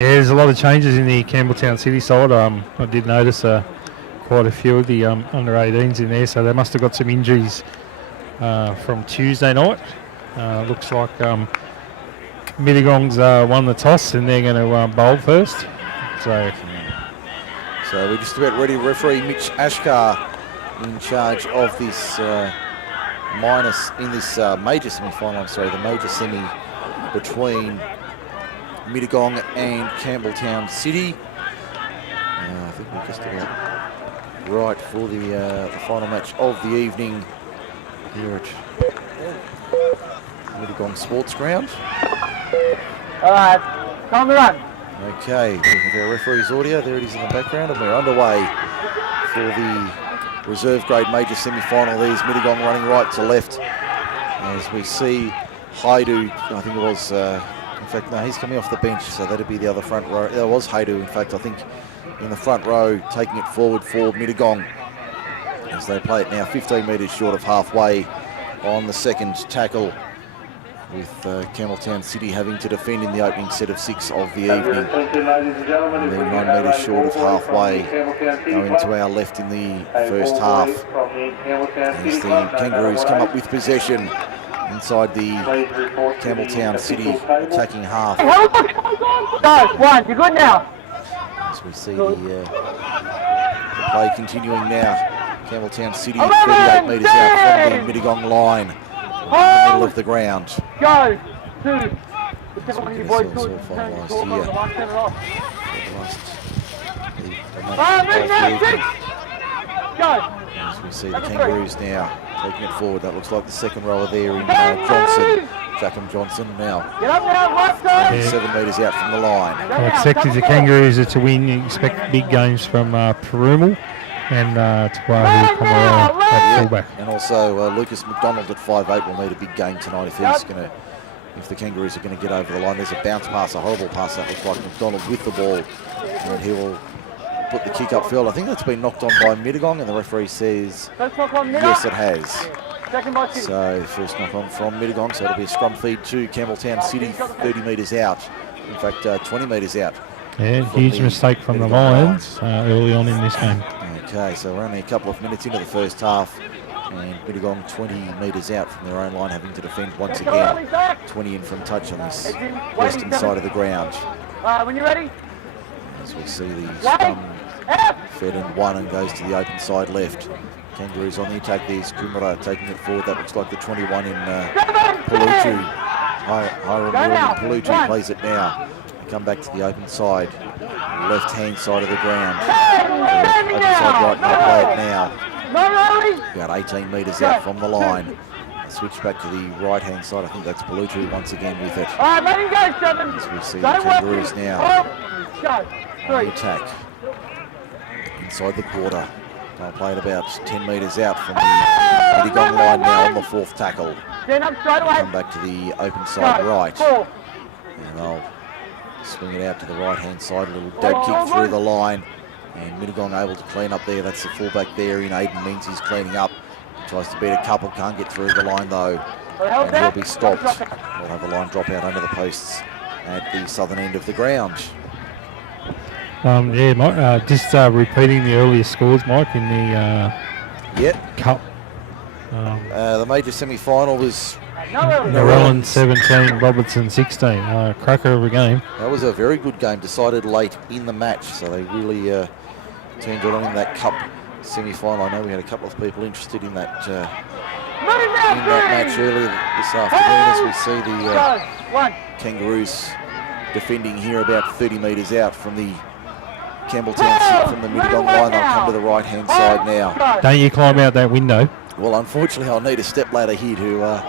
Yeah, there's a lot of changes in the Campbelltown City side. I did notice quite a few of the under-18s in there, so they must have got some injuries from Tuesday night. Looks like Mittagong's won the toss and they're going to bowl first. So we're just about ready. Referee Mitch Ashkar in charge of this major semi-final. The major semi between Mittagong and Campbelltown City. I think we're just about right for the final match of the evening here at Mittagong Sportsground. All right, time to run. Okay, we have our referee's audio. There it is in the background, and we're underway for the reserve grade major semi-final. There's Mittagong running right to left as we see Haidu, I think it was, in fact, no, he's coming off the bench, so that'd be the other front row. There was Haidu, in fact, I think, in the front row, taking it forward for Mittagong as they play it now 15 metres short of halfway on the second tackle, with Campbelltown City having to defend in the opening set of 6 of the evening. And they're 9 metres short of halfway, going to our left in the first half. As the Kangaroos come up with possession inside the Campbelltown City attacking half. Go, one, you're good now. As we see the play continuing now. Campbelltown City 38 metres out from the Mittagong line. In the middle of the ground. Go, 2. As we get ourselves all finalised here. As we see the Kangaroos now taking it forward. That looks like the second rower there in Johnson. Jackham Johnson now 7 metres out from the line. I expect the Kangaroos to win. You expect big games from Perumal and Tuahu Pomeroy at fullback. And also Lucas McDonald at 5'8" will need a big game tonight if the Kangaroos are going to get over the line. There's a bounce pass, a horrible pass that looks like McDonald with the ball, and he will put the kick upfield. I think that's been knocked on by Mittagong, and the referee says yes, it has. So first knock on from Mittagong, so it'll be a scrum feed to Campbelltown City, 30 metres out. In fact, 20 metres out. Yeah, huge mistake from the Lions early on in this game. Okay, so we're only a couple of minutes into the first half, and Mittagong 20 metres out from their own line, having to defend once again. 20 in from touch on this western side of the ground. When you're ready. As we see the scrum fed and won and goes to the open side left. Kangaroos on the attack. There's Kumara taking it forward. That looks like the 21 in Paluchu. Hiram Paluchu plays it now. They come back to the open side, left-hand side of the ground. Open side right now, play it now. About 18 metres out from the line. Switch back to the right-hand side. I think that's Paluchu once again with it. As we see the Kangaroos now on the attack inside the quarter. They'll play it about 10 metres out from the Mittagong line now on the fourth tackle. Come back to the open side right. And they'll swing it out to the right-hand side. A little dab kick through the line. And Mittagong able to clean up there. That's the fullback there in Aiden Menzies cleaning up. Tries to beat a couple. Can't get through the line though. And he'll be stopped. We'll have a line drop out under the posts at the southern end of the ground. Yeah, Mike, just repeating the earlier scores, Mike, in the Cup. The major semi-final was Narellan 17, Robertson 16. Cracker of a game. That was a very good game, decided late in the match, so they really turned it on in that Cup semi-final. I know we had a couple of people interested in that match earlier this afternoon, as we see the Kangaroos defending here about 30 metres out from the Campbelltown City, from the Mittagong line. They'll come to the right-hand side now. Don't you climb out that window. Well, unfortunately, I'll need a step ladder here to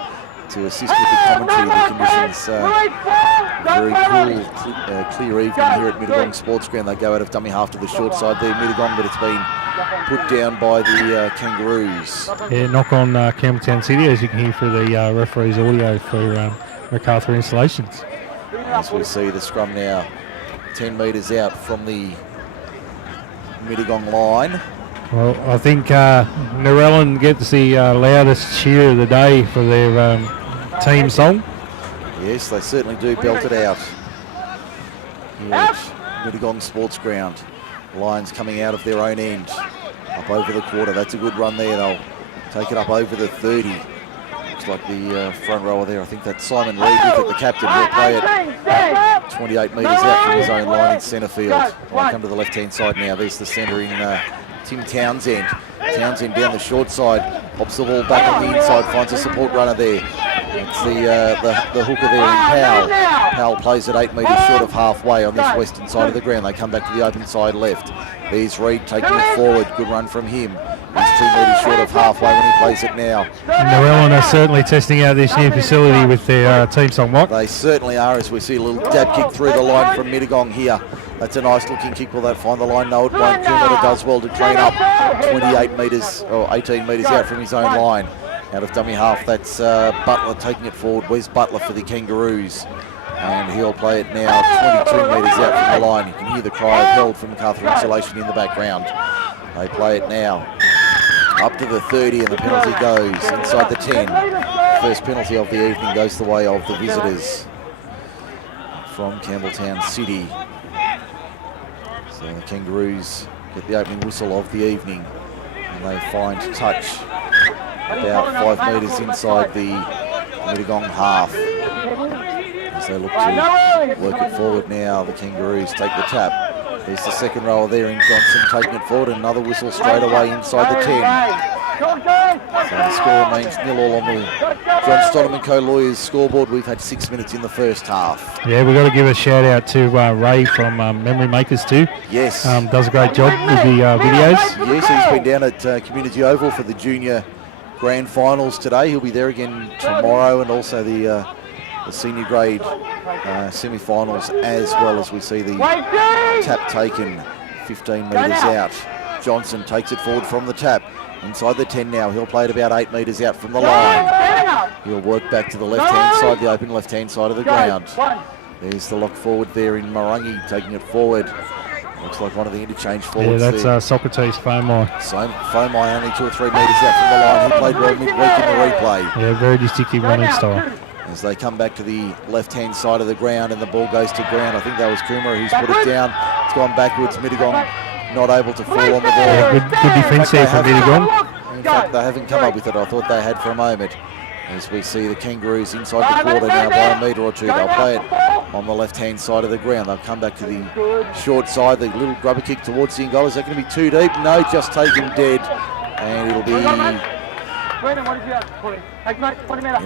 assist with the commentary. The conditions very cool, clear evening here at Mittagong Sportsground. They go out of dummy half to the short side there, Mittagong, but it's been put down by the Kangaroos. Yeah, knock on Campbelltown City, as you can hear through the referee's audio for MacArthur Installations. As we see the scrum now 10 metres out from the Mittagong line. Well, I think Narellan gets the loudest cheer of the day for their team song. Yes, they certainly do belt it out. here at Mittagong Sportsground. Lions coming out of their own end, up over the quarter. That's a good run there. They'll take it up over the 30. Looks like the front rower there. I think that's Simon Reed, the captain. He'll play it 28 metres out from his own line in centre field. I'll come to the left-hand side now. There's the centre in Tim Townsend. Townsend down the short side, pops the ball back on the inside, finds a support runner there. It's the hooker there in Powell. Powell plays it 8 metres short of halfway on this western side of the ground. They come back to the open side left. There's Reed taking it forward. Good run from him. He's 2 metres short of halfway when he plays it now. Llewellyn are certainly testing out this new facility with their team somewhat. They certainly are, as we see a little dab kick through the line from Mittagong here. That's a nice looking kick. Will that find the line? No, it won't. Coomera does well to clean up 28 metres or 18 metres out from his own line. Out of dummy half, that's Butler taking it forward. Where's Butler for the Kangaroos? And he'll play it now 22 metres out from the line. You can hear the cry of held from MacArthur Insulation in the background. They play it now up to the 30 and the penalty goes inside the 10. First penalty of the evening goes the way of the visitors from Campbelltown City. So the Kangaroos get the opening whistle of the evening and they find touch about 5 metres inside the Mittagong half. As they look to work it forward now, the Kangaroos take the tap. There's the second rower there in Johnson taking it forward. Another whistle straight away inside the 10. So the score remains 0-0 on the John Stoneman Co Lawyers scoreboard. We've had 6 minutes in the first half. Yeah, we've got to give a shout out to Ray from Memory Makers too. Yes. Does a great job with the videos. Yes, he's been down at Community Oval for the junior grand finals today. He'll be there again tomorrow, and also the senior grade semi-finals, as well as we see the tap taken 15 metres out. Johnson takes it forward from the tap. Inside the 10 now. He'll play it about 8 metres out from the line. He'll work back to the left-hand side, the open left-hand side of the ground. There's the lock forward there in Marangi taking it forward. Looks like one of the interchange forwards. Yeah, that's Socrates Fomai. Fomai only 2 or 3 metres out from the line. He played well midweek in the replay. Yeah, very distinctive running style. As they come back to the left-hand side of the ground and the ball goes to ground. I think that was Coomera who's put it down. It's gone backwards. Mittagong not able to fall on the ball. Yeah, good defence there from Mittagong. In fact, they haven't come up with it. I thought they had for a moment. As we see the Kangaroos inside the quarter now by a metre or two. They'll play it on the left-hand side of the ground. They'll come back to the short side. The little grubber kick towards the goal. Is that going to be too deep? No, just taken dead. And it'll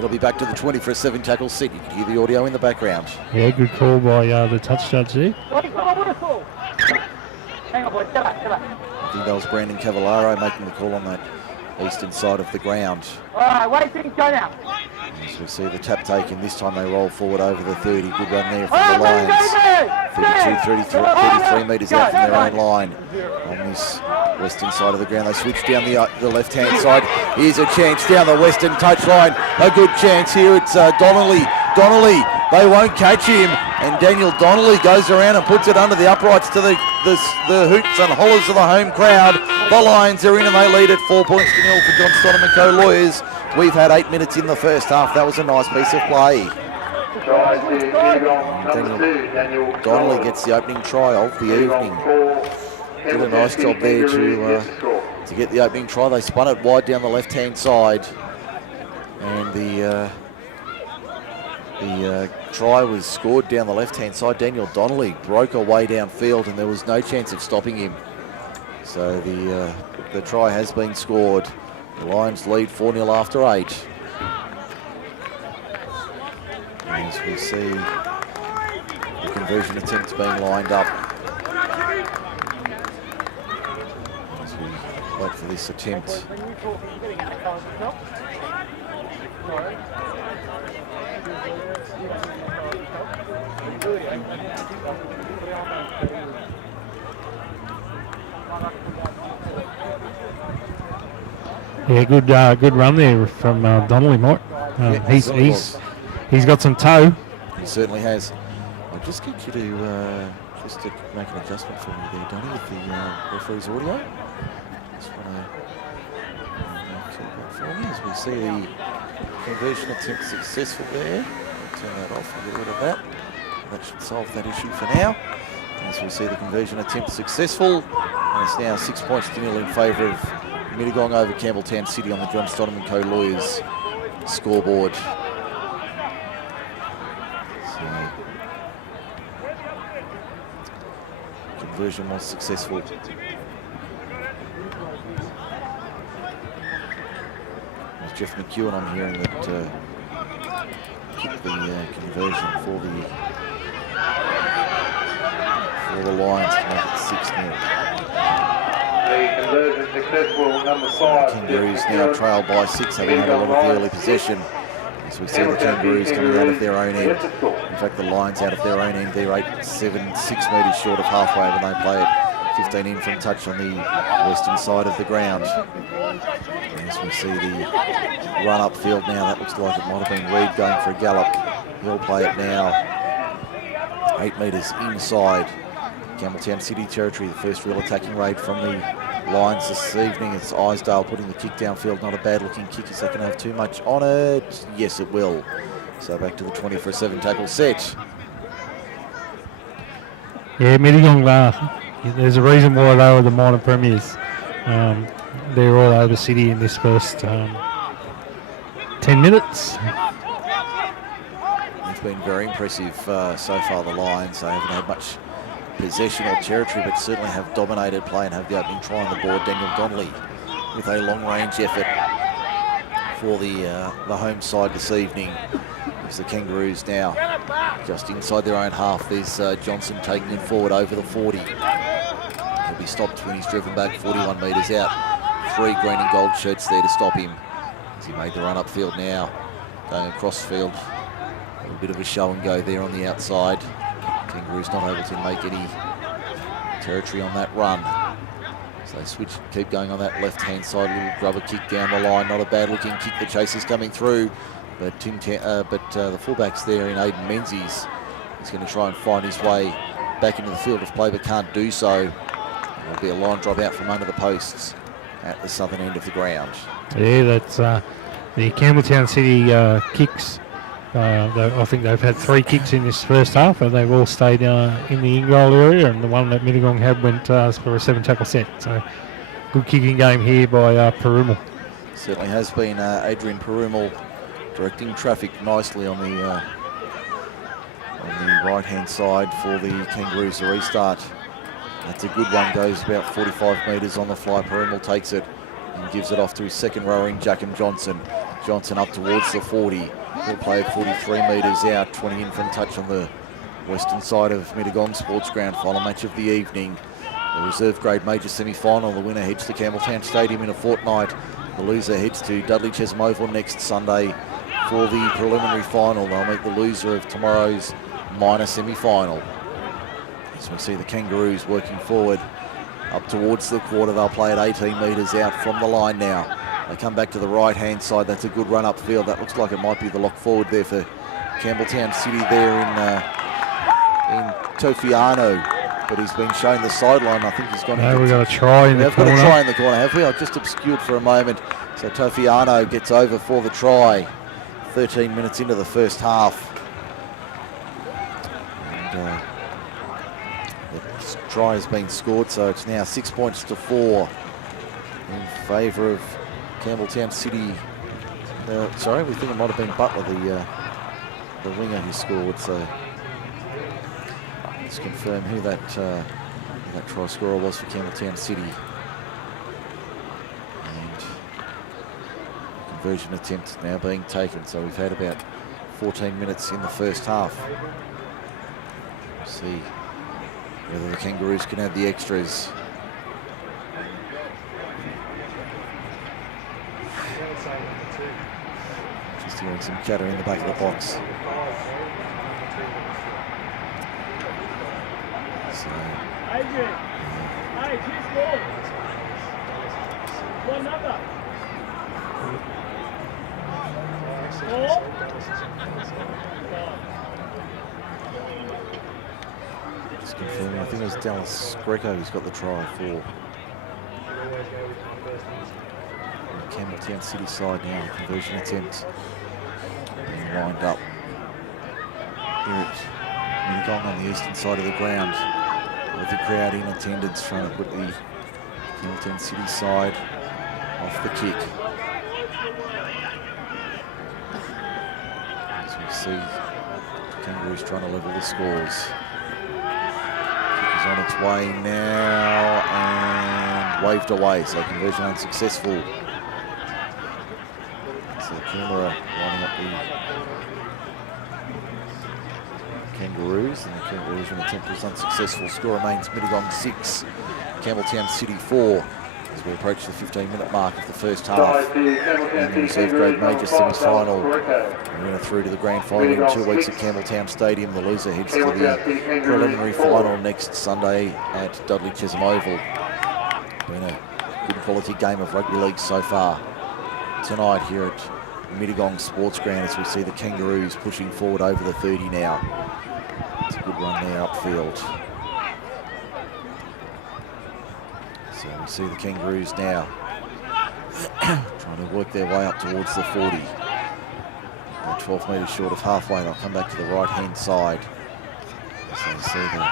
be back to the 20 for a 7 tackle set. You can hear the audio in the background. Yeah, good call by the touch judge there. I think that was Brandon Cavallaro making the call on that eastern side of the ground. As we see the tap taken, this time they roll forward over the 30. Good run there from the Lions. 33 metres out from their own line. On this western side of the ground, they switch down the left-hand side. Here's a chance down the western touchline. A good chance here. It's Donnelly. They won't catch him. And Daniel Donnelly goes around and puts it under the uprights to the hoots and hollers of the home crowd. The Lions are in and they lead at 4 points to 0 for John Stoneman Co Lawyers. We've had 8 minutes in the first half. That was a nice piece of play. Daniel Donnelly gets the opening try of the evening. Did a nice job there to get the opening try. They spun it wide down the left-hand side. And the try was scored down the left-hand side. Daniel Donnelly broke away downfield and there was no chance of stopping him. So the try has been scored. The Lions lead 4-0 after 8. As we see the conversion attempts being lined up. As we wait for this attempt. Yeah, good run there from Donnelly, Mike. He's got some toe. He certainly has. I'll just get you to just to make an adjustment for me there, Donny, with the referee's audio. Just want to keep that for me as we see the conversion attempt successful there. I'll turn that off and get rid of that. That should solve that issue for now. As we see the conversion attempt successful, and it's now 6 points to 0 in favour of Mittagong over Campbelltown City on the John Stoneman Co. Lawyers scoreboard. So, conversion was successful. As Jeff McEwen, I'm hearing that kicked the conversion for the Lions to make it 6-0. The conversion successful, number 5. Kangaroos now trail by 6, having had a lot of the early possession. As we see the Kangaroos coming out of their own end. In fact, the Lions out of their own end, they're 6 metres short of halfway when they play it. 15 in from touch on the western side of the ground. As we see the run up field now, that looks like it might have been Reed going for a gallop. He'll play it now 8 metres inside Campbelltown City territory. The first real attacking raid from the Lions this evening. It's Isdale putting the kick downfield. Not a bad looking kick. Is that going to have too much on it? Yes, it will. So back to the 20 for a 7 tackle set. Yeah, Mittagong, there's a reason why they were the minor premiers. They're all over City in this first 10 minutes. It's been very impressive so far, the Lions. They haven't had much possession or territory, but certainly have dominated play and have the opening try on the board. Daniel Donnelly with a long-range effort for the home side this evening. It's the Kangaroos now just inside their own half. There's Johnson taking it forward over the 40. He'll be stopped when he's driven back 41 metres out. 3 green and gold shirts there to stop him as he made the run upfield now. Going across field. A little bit of a show and go there on the outside. Kangaroos not able to make any territory on that run. So they switch, keep going on that left-hand side. Little grubber kick down the line. Not a bad-looking kick. The chase is coming through. But the fullback's there in Aidan Menzies. He's going to try and find his way back into the field of play, but can't do so. There'll be a line drop out from under the posts at the southern end of the ground. Yeah, that's the Campbelltown City kicks. I think they've had 3 kicks in this first half, and they've all stayed in the in-goal area, and the one that Mittagong had went for a 7 tackle set. So good kicking game here by Perumal. Certainly has been Adrian Perumal directing traffic nicely on the right-hand side for the Kangaroos to restart. That's a good one, goes about 45 metres on the fly. Perumal takes it and gives it off to his second rower in Jackham Johnson. Johnson up towards the 40. He'll play it 43 metres out, 20 in from touch on the western side of Mittagong Sportsground. Final match of the evening. The reserve grade major semi-final. The winner heads to Campbelltown Stadium in a fortnight. The loser heads to Dudley Chesham Oval next Sunday for the preliminary final. They'll meet the loser of tomorrow's minor semi-final. As we see the Kangaroos working forward up towards the quarter. They'll play at 18 metres out from the line now. They come back to the right-hand side. That's a good run upfield. That looks like it might be the lock forward there for Campbelltown City there in Tofiano. But he's been shown the sideline. I think he's gone. No, we've got a try in the corner. We've got a try in the corner, have we? I've just obscured for a moment. So Tofiano gets over for the try. 13 minutes into the first half. And the try has been scored, so it's now 6 points to 4 in favour of Campbelltown City. Sorry, we think it might have been Butler, the winger who scored. So let's confirm who that try scorer was for Campbelltown City. And conversion attempt now being taken. So we've had about 14 minutes in the first half. We'll see whether the Kangaroos can add the extras. Just hearing some chatter in the back of the box. So, One number. just confirming, I think it was Dallas Greco who's got the try for the Campbelltown City side now. Conversion attempt being lined up here at Mittagong on the eastern side of the ground. the crowd in attendance trying to put the Campbelltown City side off the kick. As we see the Kangaroos trying to level the scores. Kick is on its way now and waved away, so conversion unsuccessful. So Canberra lining up the Kangaroos, and the conversion attempt was unsuccessful. Score remains Mittagong 6, Campbelltown City 4 as we approach the 15-minute mark of the first half. In the reserve grade major semi-final, winner through to the grand final in 2 weeks at Campbelltown Stadium. The loser heads to the preliminary final next Sunday at Dudley Chesham Oval. Been a good quality game of rugby league so far tonight here at Mittagong Sportsground as we see the Kangaroos pushing forward over the 30 now. It's a good run there upfield. So we see the Kangaroos now trying to work their way up towards the 40. They're 12 metres short of halfway. They'll come back to the right-hand side. So you see the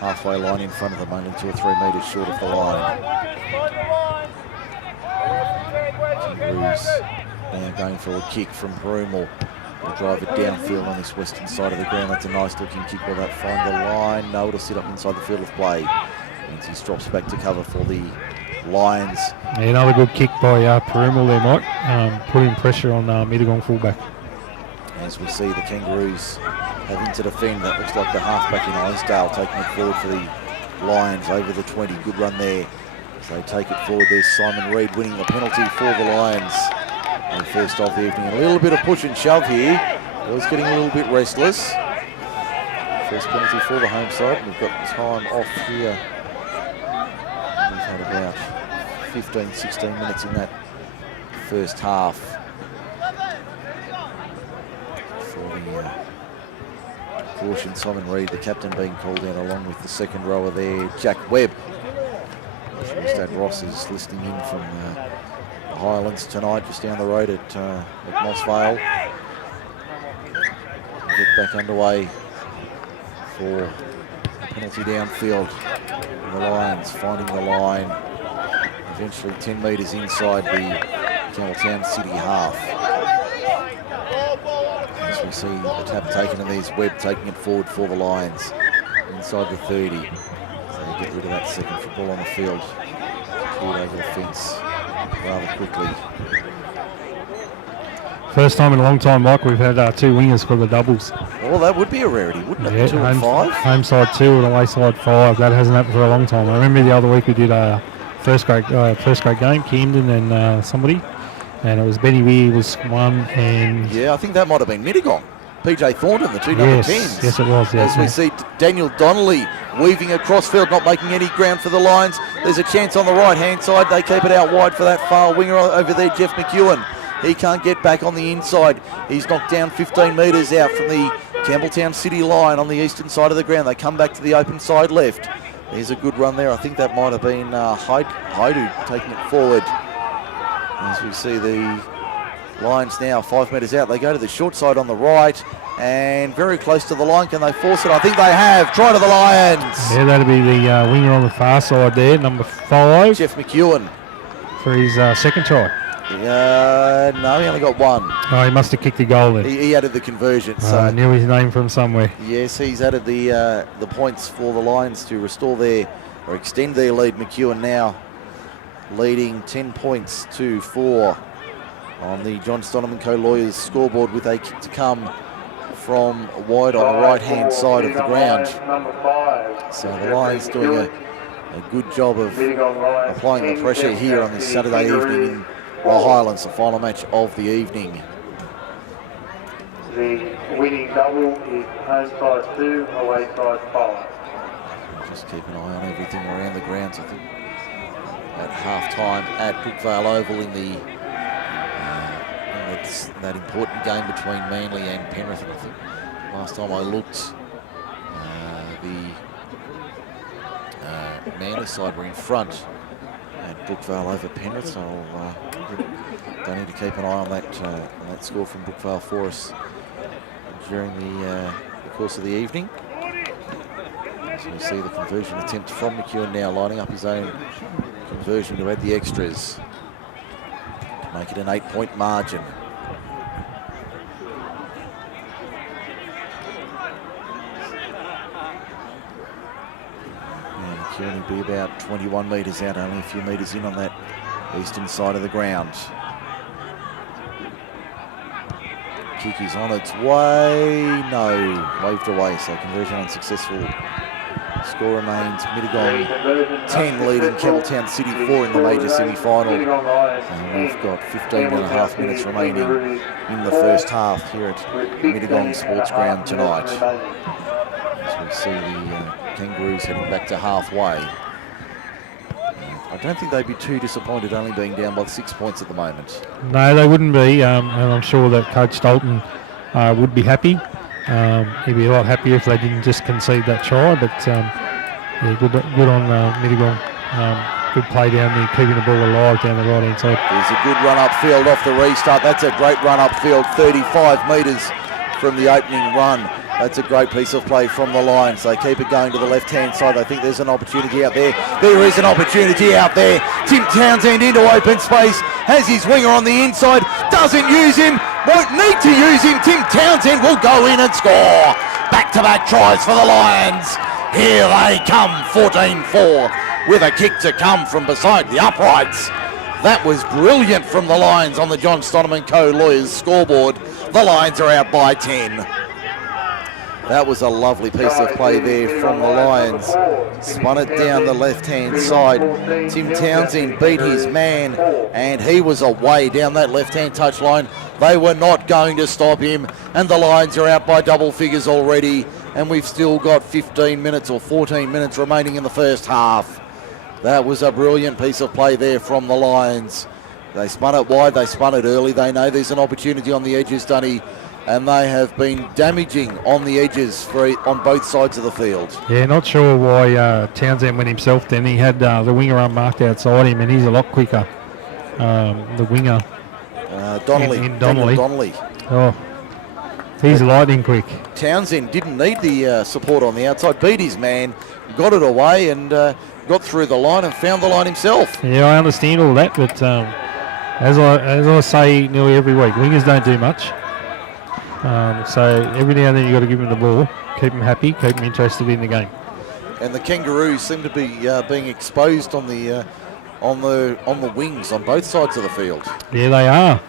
halfway line in front of them, only 2 or 3 metres short of the line. Kangaroos now going for a kick from Broomall. Will drive it downfield on this western side of the ground. That's a nice looking kick. Will that find the line? No, it'll sit up inside the field of play. Menzies drops back to cover for the Lions. Yeah, another good kick by Broomall there, Mike. Putting pressure on Mittagong fullback. As we see the Kangaroos having to defend, that looks like the halfback in Isdale taking it forward for the Lions over the 20. Good run there. As they take it forward, there's Simon Reid winning the penalty for the Lions. And first off the evening, a little bit of push and shove here. It was getting a little bit restless. First penalty for the home side. We've got time off here. And we've had about 15, 16 minutes in that first half. For the caution, Simon Reid, the captain, being called in along with the second rower there, Jack Webb. Dad Ross is listening in from the Highlands tonight, just down the road at Mossvale. Get back underway for a penalty downfield. The Lions finding the line, eventually 10 metres inside the Campbelltown City half. As we see the tap taken, and there's Webb taking it forward for the Lions inside the 30. So they get rid of that second football on the field. Cleared over the fence rather quickly. First time in a long time, Mike, we've had 2 wingers for the doubles. Well, that would be a rarity, wouldn't it? Yeah, 2 and 5? Home side 2 and away side 5. That hasn't happened for a long time. I remember the other week we did a first grade game, Camden and somebody, and it was Benny Weir was 1 and... Yeah, I think that might have been Mittagong. PJ Thornton, the 2 number 10s. Yes, it was. Yes, as we see Daniel Donnelly weaving across field, not making any ground for the Lions. There's a chance on the right-hand side. They keep it out wide for that far winger over there, Jeff McEwen. He can't get back on the inside. He's knocked down 15 metres out from the Campbelltown City line on the eastern side of the ground. They come back to the open side left. There's a good run there. I think that might have been Haidu taking it forward. As we see the Lions now 5 metres out. They go to the short side on the right and very close to the line. Can they force it? I think they have. Try to the Lions. Yeah, that'll be the winger on the far side there, number 5. Jeff McEwen. For his second try. No, he only got 1. Oh, he must have kicked the goal then. He added the conversion. So I knew his name from somewhere. Yes, he's added the points for the Lions to restore their, or extend their lead. McEwen now leading 10 points to 4 on the John Stoneman Co-Lawyers scoreboard, with a kick to come from wide on the right-hand side of the ground. So the Lions doing a good job of applying the pressure here on this Saturday evening in the Highlands, the final match of the evening. The winning double is home side 2, away side 5. Just keep an eye on everything around the grounds. I think at half-time at Brookvale Oval in that important game between Manly and Penrith. And I think last time I looked, the Manly side were in front at Brookvale over Penrith, so they need to keep an eye on that score from Brookvale for us during the course of the evening. So we see the conversion attempt from McEwen now, lining up his own conversion to add the extras. Make it an 8-point margin. And McEwen will be about 21 metres out, only a few metres in on that eastern side of the ground. Kick is on its way. No, waved away, so conversion unsuccessful. Score remains Mittagong 10 leading Campbelltown City 4 in the major semi-final. And we've got 15 and a half minutes remaining in the first half here at Mittagong Sportsground tonight. As we see the Kangaroos heading back to halfway. I don't think they'd be too disappointed only being down by 6 points at the moment. No, they wouldn't be, and I'm sure that Coach Dalton would be happy. He'd be a lot happier if they didn't just concede that try, but yeah, good on Mittagong. Good play down there, keeping the ball alive down the right-hand side. There's a good run upfield off the restart. That's a great run upfield, 35 metres from the opening run. That's a great piece of play from the Lions. They keep it going to the left-hand side. I think there's an opportunity out there. There is an opportunity out there. Tim Townsend into open space. Has his winger on the inside. Doesn't use him. Won't need to use him. Tim Townsend will go in and score. Back-to-back tries for the Lions. Here they come, 14-4, with a kick to come from beside the uprights. That was brilliant from the Lions on the John Stoneman Co. Lawyers scoreboard. The Lions are out by 10. That was a lovely piece of play there from the Lions. Spun it down the left-hand side. Tim Townsend beat his man, and he was away down that left-hand touchline. They were not going to stop him, and the Lions are out by double figures already, and we've still got 15 minutes or 14 minutes remaining in the first half. That was a brilliant piece of play there from the Lions. They spun it wide, they spun it early. They know there's an opportunity on the edges, Dunny, and they have been damaging on the edges on both sides of the field. Yeah, not sure why Townsend went himself then. He had the winger unmarked outside him, and he's a lot quicker. The winger. Donnelly. In Donnelly. Donnelly. Oh, he's lightning quick. Townsend didn't need the support on the outside, beat his man, got it away, and got through the line and found the line himself. Yeah, I understand all that, but as I say nearly every week, wingers don't do much. So every now and then you've got to give them the ball, keep them happy, keep them interested in the game. And the Kangaroos seem to be being exposed on the wings on both sides of the field. Yeah, they are.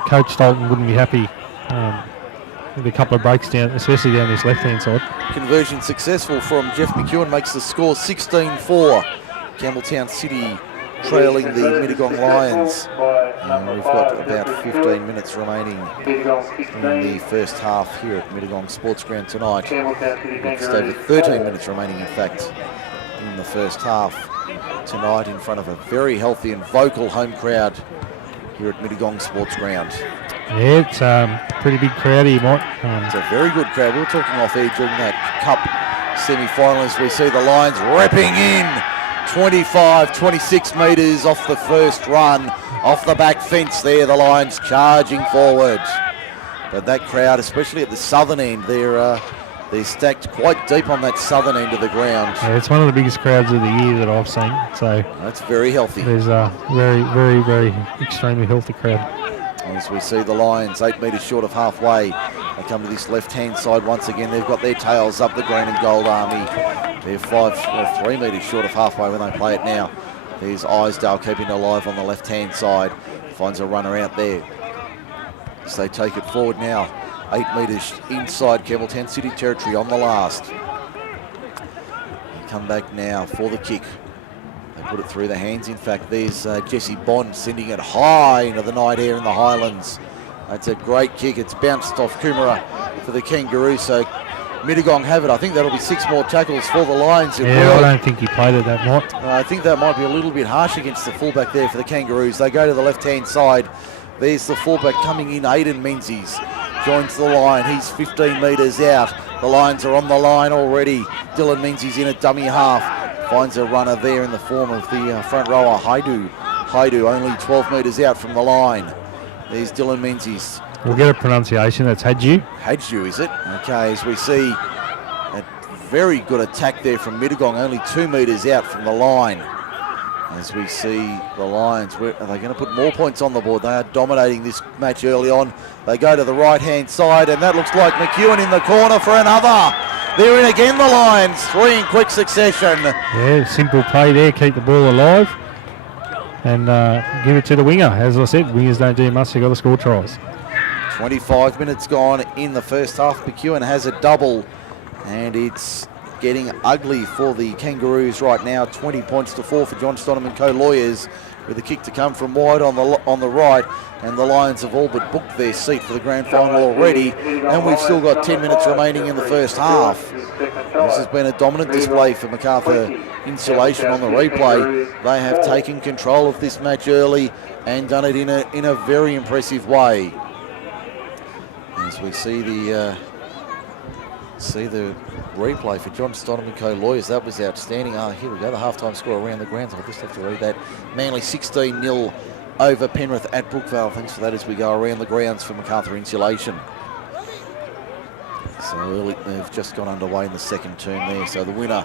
Coach Dalton wouldn't be happy with a couple of breaks down, especially down this left-hand side. Conversion successful from Jeff McEwen, makes the score 16-4. Campbelltown City trailing the Mittagong Lions. And we've got about 15 minutes remaining in the first half here at Mittagong Sportsground tonight. Just over 13 minutes remaining, in fact, in the first half tonight, in front of a very healthy and vocal home crowd here at Mittagong Sportsground. Yeah, it's a pretty big crowd here, Mike. It's a very good crowd. We were talking off air during that Cup semi-finals. We see the Lions ripping in 25, 26 metres off the first run, off the back fence there, the Lions charging forward. But that crowd, especially at the southern end, they're stacked quite deep on that southern end of the ground. Yeah, it's one of the biggest crowds of the year that I've seen. So that's very healthy. There's a very, very, very extremely healthy crowd. As we see the Lions 8 metres short of halfway, they come to this left-hand side once again. They've got their tails up, the green and gold army. They're 3 metres short of halfway when they play it now. There's Isdale keeping it alive on the left-hand side. Finds a runner out there. As they take it forward now, 8 metres inside Campbelltown City territory on the last. They come back now for the kick. They put it through the hands. In fact, there's Jesse Bond sending it high into the night air in the Highlands. That's a great kick. It's bounced off Coomera for the Kangaroos. So Mittagong have it. I think that'll be 6 more tackles for the Lions. Yeah, I don't think he played it that much. I think that might be a little bit harsh against the fullback there for the Kangaroos. They go to the left-hand side. There's the fullback coming in, Aidan Menzies. Joins the line. He's 15 metres out. The Lions are on the line already. Dylan Menzies in at dummy half. Finds a runner there in the form of the front rower, Haidu. Haidu only 12 metres out from the line. There's Dylan Menzies. We'll get a pronunciation. That's Hadju. Hadju, is it? Okay, as we see at very good attack there from Mittagong, only 2 metres out from the line. As we see the Lions, are they going to put more points on the board? They are dominating this match early on. They go to the right-hand side, and that looks like McEwen in the corner for another. They're in again, the Lions, 3 in quick succession. Yeah, simple play there, keep the ball alive and give it to the winger. As I said, wingers don't do much, they've got to score tries. 25 minutes gone in the first half. McEwen has a double, and it's getting ugly for the Kangaroos right now. 20 points to 4 for John Stonham and co-lawyers, with a kick to come from wide on the right, and the Lions have all but booked their seat for the grand final already, and we've still got 10 minutes remaining in the first half. This has been a dominant display for Macarthur Insulation on the replay. They have taken control of this match early and done it in a very impressive way. As we see the replay for John Stonham and co-lawyers, that was outstanding. Here we go, the halftime score around the grounds. I'll just have to read that. Manly 16-0 over Penrith at Brookvale. Thanks for that as we go around the grounds for Macarthur Insulation. So early, they've just got underway in the second term there. So the winner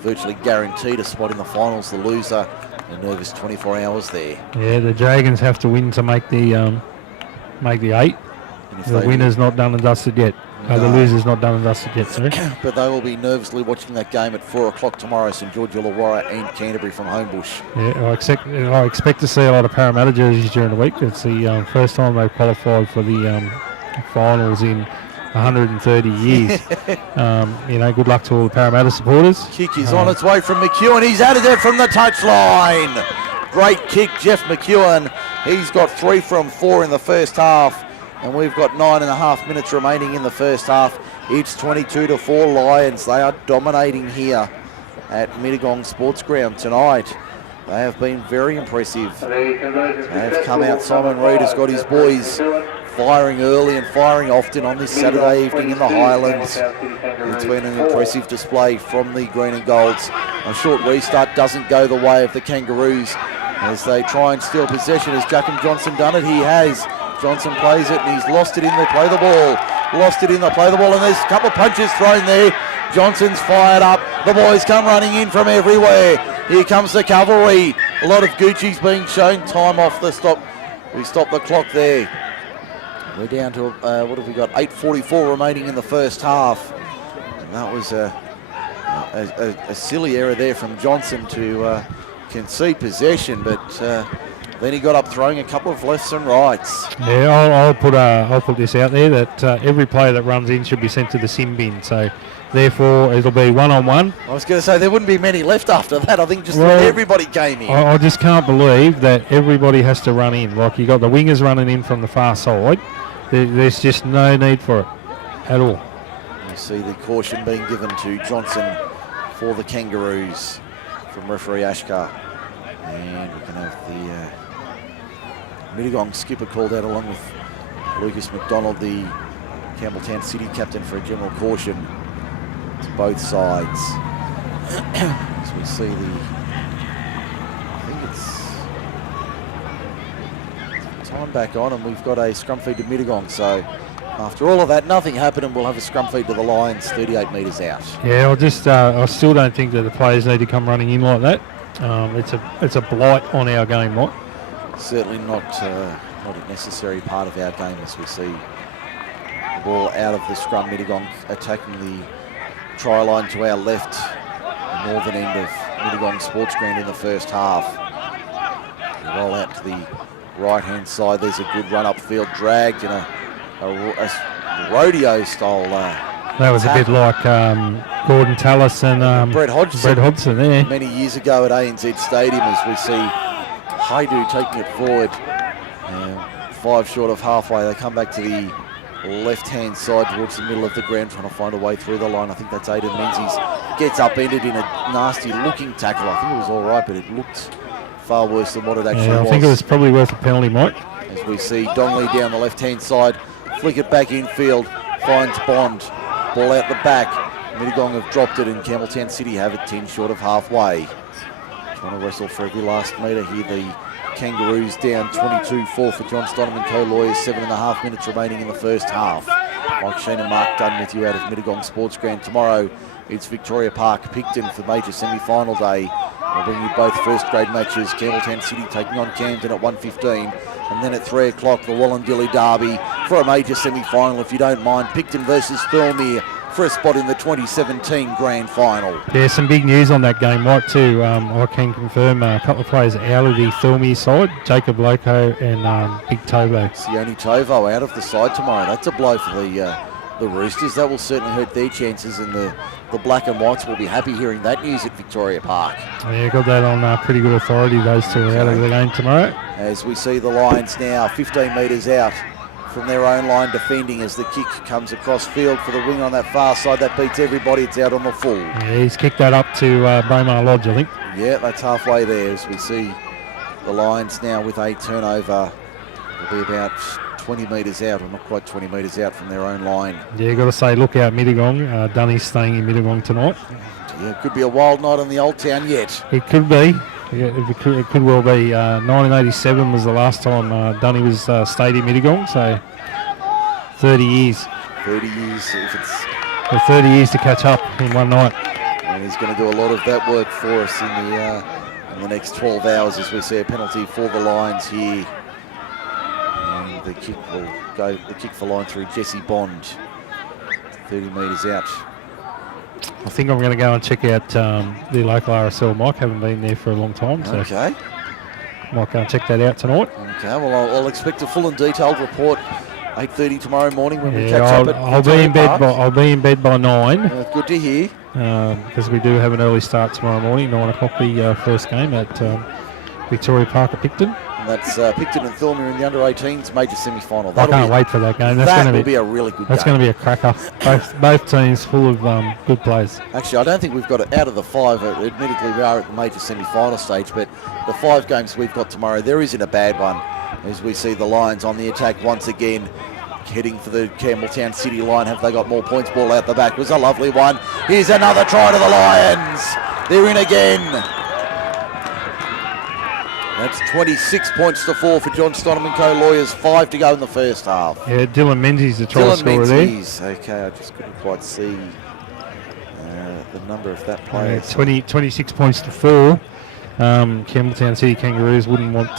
virtually guaranteed a spot in the finals. The loser, a nervous 24 hours there. Yeah, the Dragons have to win to make the 8. The winner's not done and dusted yet. The loser's not done and dusted yet, sorry. But they will be nervously watching that game at 4 o'clock tomorrow, St George Illawarra and Canterbury from Homebush. Yeah, I expect to see a lot of Parramatta jerseys during the week. It's the first time they've qualified for the finals in 130 years. Good luck to all the Parramatta supporters. Kick is on its way from McEwen. He's added it from the touchline. Great kick, Jeff McEwen. He's got 3 from 4 in the first half. And we've got 9.5 minutes remaining in the first half. It's 22-4 Lions. They are dominating here at Mittagong Sportsground tonight. They have been very impressive. They have come out. Simon Reid has got his boys firing early and firing often on this Saturday evening in the Highlands. It's been an impressive display from the Green and Golds. A short restart doesn't go the way of the Kangaroos as they try and steal possession. Has Jackham Johnson done it? He has. Johnson plays it and he's lost it in the play the ball. And there's a couple of punches thrown there. Johnson's fired up. The boys come running in from everywhere. Here comes the cavalry. A lot of Gucci's being shown. Time off the stop. We stopped the clock there. We're down to, 8:44 remaining in the first half. And that was a silly error there from Johnson to concede possession, but then he got up throwing a couple of lefts and rights. Yeah, I'll put this out there that every player that runs in should be sent to the sim bin. So therefore it'll be 1-on-1. I was going to say there wouldn't be many left after that. I think just everybody came in. I just can't believe that everybody has to run in. Like you got the wingers running in from the far side. There's just no need for it at all. You see the caution being given to Johnson for the Kangaroos from referee Ashkar. And we can have the Mittagong skipper called out along with Lucas McDonald, the Campbelltown City captain, for a general caution to both sides. As we see I think it's time back on, and we've got a scrum feed to Mittagong. So after all of that, nothing happened, and we'll have a scrum feed to the Lions 38 metres out. Yeah, I still don't think that the players need to come running in like that. It's a blight on our game, right? Certainly not a necessary part of our game, as we see the ball out of the scrum. Mittagong attacking the try line to our left, the northern end of Mittagong Sportsground in the first half. Roll out to the right-hand side. There's a good run upfield, dragged in a rodeo style. That was a bit like Gordon Tallis and Brett Hodgson there. Many years ago at ANZ Stadium, as we see Haidu taking it forward. 5 short of halfway. They come back to the left-hand side towards the middle of the ground, trying to find a way through the line. I think that's Aidan Menzies. Gets upended in a nasty-looking tackle. I think it was all right, but it looked far worse than what it actually was. I think it was probably worth a penalty, Mike. As we see Dongley down the left-hand side, flick it back infield, finds Bond. Ball out the back. Mittagong have dropped it, and Campbelltown City have it 10 short of halfway. Trying to wrestle for every last metre here. The Kangaroos down 22-4 for John Stonham and co-lawyers. 7.5 minutes remaining in the first half. Mike Shean and Mark Dunn with you out of Mittagong Sportsground tomorrow. It's Victoria Park, Picton for major semi-final day. We'll bring you both first grade matches. Campbelltown City taking on Camden at 1:15. And then at 3 o'clock, the Wallandilly Derby for a major semi-final, if you don't mind. Picton versus Thirlmere for a spot in the 2017 grand final. Yeah, some big news on that game, Mike, too. I can confirm a couple of players out of the Thirlmere side, Jacob Loco and Big Tovo. Sione Tovo out of the side tomorrow. That's a blow for the Roosters. That will certainly hurt their chances, and the Black and Whites will be happy hearing that news at Victoria Park. Yeah, got that on pretty good authority. Those two are out of the game tomorrow. As we see the Lions now 15 metres out from their own line defending as the kick comes across field for the wing on that far side. That beats everybody. It's out on the full. Yeah, he's kicked that up to Braemar Lodge, I think. Yeah, that's halfway there as we see the Lions now with a turnover. Will be about 20 metres out, or not quite 20 metres out from their own line. Yeah, got to say, look out Mittagong. Dunny's staying in Mittagong tonight. Yeah, it could be a wild night on the Old Town yet. It could be. Yeah, it could well be. 1987 was the last time Dunny was stayed in Mittagong, so 30 years. 30 years, if it's... 30 years to catch up in one night. And he's going to do a lot of that work for us in the next 12 hours as we see a penalty for the Lions here. And the kick will go, the kick for line through Jesse Bond, 30 metres out. I think I'm going to go and check out the local RSL. Mike, haven't been there for a long time, so Okay. might go and check that out tonight. Okay, well I'll expect a full and detailed report 8:30 tomorrow morning when we Yeah, catch up at I'll be in bed. I'll be in bed by 9 good to hear. because we do have an early start tomorrow morning. 9 o'clock the first game at Victoria Park at Picton. And that's Picton and Thirlmere in the under-18s major semi-final. I can't wait for that game. That's That going will to be a really good That's game. going to be a cracker. Both teams full of good players. Actually, I don't think we've got it out of the 5. Admittedly, we are at the major semi-final stage, but the 5 games we've got tomorrow, there isn't a bad one. As we see the Lions on the attack once again, heading for the Campbelltown City line. Have they got more points? Ball out the back was a lovely one. Here's another try to the Lions. They're in again. That's 26 points to 4 for John Stonham & Co. Lawyers. 5 to go in the first half. Yeah, Dylan Menzies the try Dylan scorer there. Menzies. Okay, I just couldn't quite see the number of that player. 26 points to 4. Campbelltown City Kangaroos wouldn't want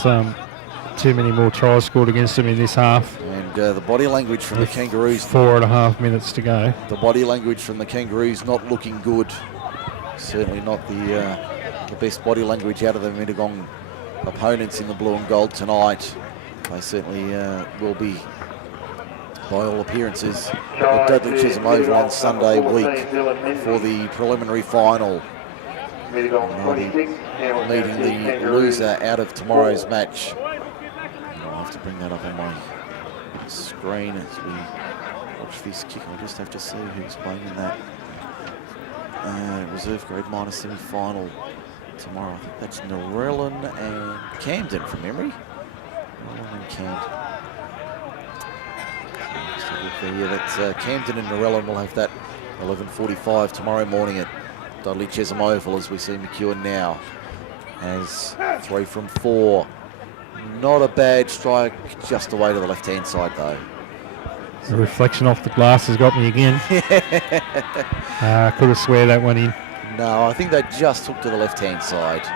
too many more tries scored against them in this half. And the body language from the Kangaroos. 4.5 minutes to go. The body language from the Kangaroos not looking good. Certainly not the best body language out of the Mittagong opponents in the blue and gold tonight. They certainly will be, by all appearances, at Dudley Chisholm Oval on Sunday week for the preliminary final. Meeting the loser out of tomorrow's match. I'll have to bring that up on my screen as we watch this kick. I'll just have to see who's playing in that reserve grade minor semi-final tomorrow. I think that's Narellan and Camden from memory. Narellan and Camden. Yeah, that's Camden and Narellan will have that 11:45 tomorrow morning at Dudley Chisholm Oval as we see McEwen now has 3 from 4. Not a bad strike, just away to the left-hand side though. The reflection off the glass has got me again. Could have swear that one in. No, I think they just took to the left-hand side.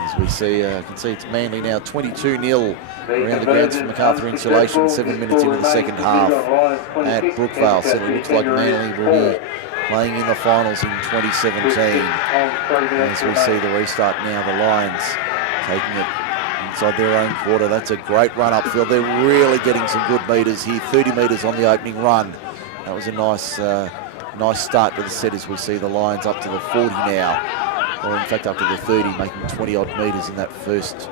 As we see, can see it's Manly now 22-0 around the grounds for MacArthur Insulation, 7 minutes into the second half at Brookvale. Certainly looks like Manly will be playing in the finals in 2017. As we see the restart now, the Lions taking it inside their own quarter. That's a great run upfield. They're really getting some good metres here. 30 metres on the opening run. That was a nice start to the set as we see the Lions up to the 40 now. Or in fact up to the 30, making 20 odd metres in that first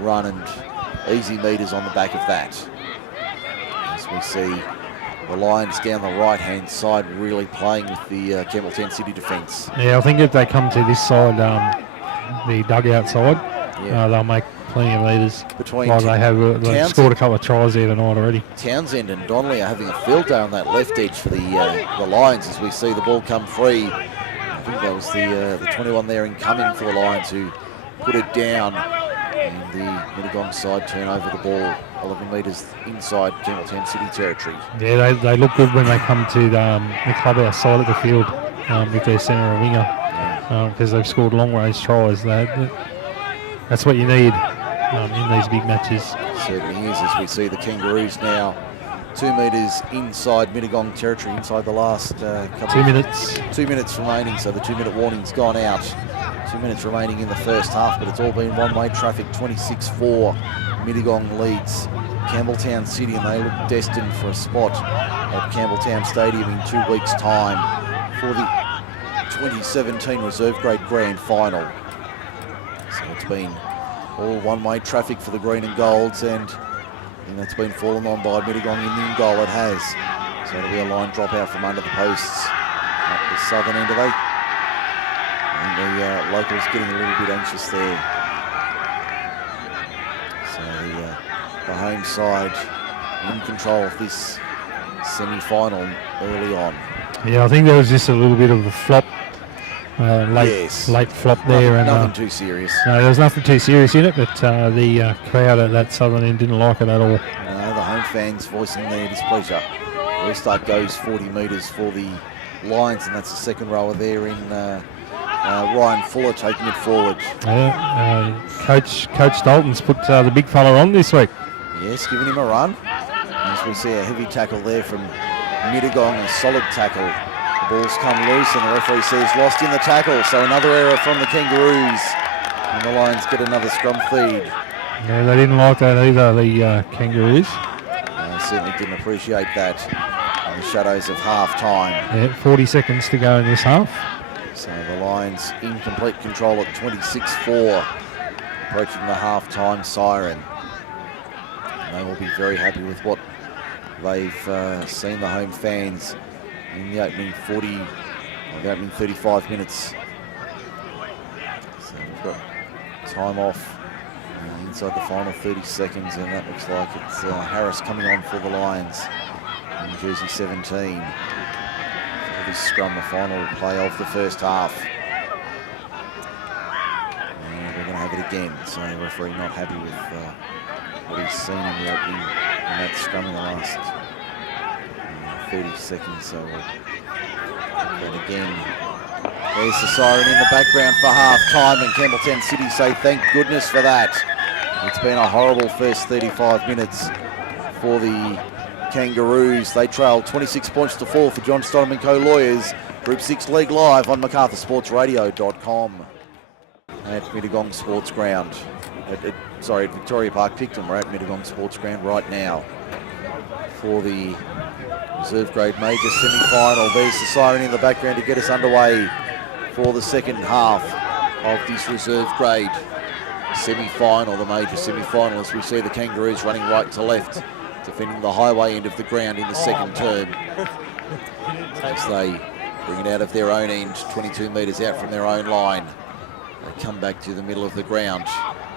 run and easy metres on the back of that. As we see the Lions down the right-hand side really playing with the Campbelltown City defence. Yeah, I think if they come to this side, the dugout side, they'll make plenty of metres. Between they have they've scored a couple of tries there tonight already. Townsend and Donnelly are having a field day on that left edge for the Lions as we see the ball come free. I think that was the 21 there incoming for the Lions who put it down. And the Mittagong side turn over the ball 11 metres inside Campbelltown City territory. Yeah, they look good when they come to the clubhouse side of the field with their centre and winger, because they've scored long-range tries. That's what you need in these big matches. Certainly is, as we see the Kangaroos now 2 metres inside Mittagong territory, inside the last couple 2 minutes. 2 minutes remaining, so the 2-minute warning's gone out. 2 minutes remaining in the first half, but it's all been one-way traffic. 26-4, Mittagong leads Campbelltown City, and they look destined for a spot at Campbelltown Stadium in 2 weeks' time for the 2017 Reserve Grade Grand Final. So it's been all one-way traffic for the green and golds, and that's been fallen on by Mittagong in the goal. It has. So it'll be a line drop out from under the posts at the southern end of it. And the locals getting a little bit anxious there. So the home side in control of this semi-final early on. Yeah, I think there was just a little bit of a flop, late flop there. Nothing too serious. No, there was nothing too serious in it, but the crowd at that southern end didn't like it at all. No, the home fans voicing their displeasure. Restart goes 40 metres for the Lions, and that's the second rower there in Ryan Fuller taking it forward. Coach Dalton's put the big fella on this week. Yes, giving him a run. As we see a heavy tackle there from Mittagong, a solid tackle. The ball's come loose and the referee says lost in the tackle, so another error from the Kangaroos. And the Lions get another scrum feed. Yeah, they didn't like that either, the Kangaroos. Certainly didn't appreciate that in the shadows of half-time. Yeah, 40 seconds to go in this half. So the Lions in complete control at 26-4, approaching the half-time siren. And they will be very happy with what they've seen the home fans in the opening 35 minutes. So we've got time off inside the final 30 seconds, and that looks like it's Harris coming on for the Lions in jersey 17. For this scrum, the final play of the first half. And we're going to have it again, so the referee not happy with what he's seen in the opening in that scrum in the last 30 seconds, so we'll that again. There's the siren in the background for half-time, and Campbelltown City say thank goodness for that. It's been a horrible first 35 minutes for the Kangaroos. They trailed 26 points to 4 for John Stonham & Co Lawyers. Group 6 League live on MacArthurSportsRadio.com. At Mittagong Sportsground. At Victoria Park Picton. We're at Mittagong Sportsground right now for the Reserve Grade Major semi-final. There's the siren in the background to get us underway for the second half of this Reserve Grade semi-final, the major semi-final, as we see the Kangaroos running right to left, defending the highway end of the ground in the second term. As they bring it out of their own end, 22 metres out from their own line. They come back to the middle of the ground.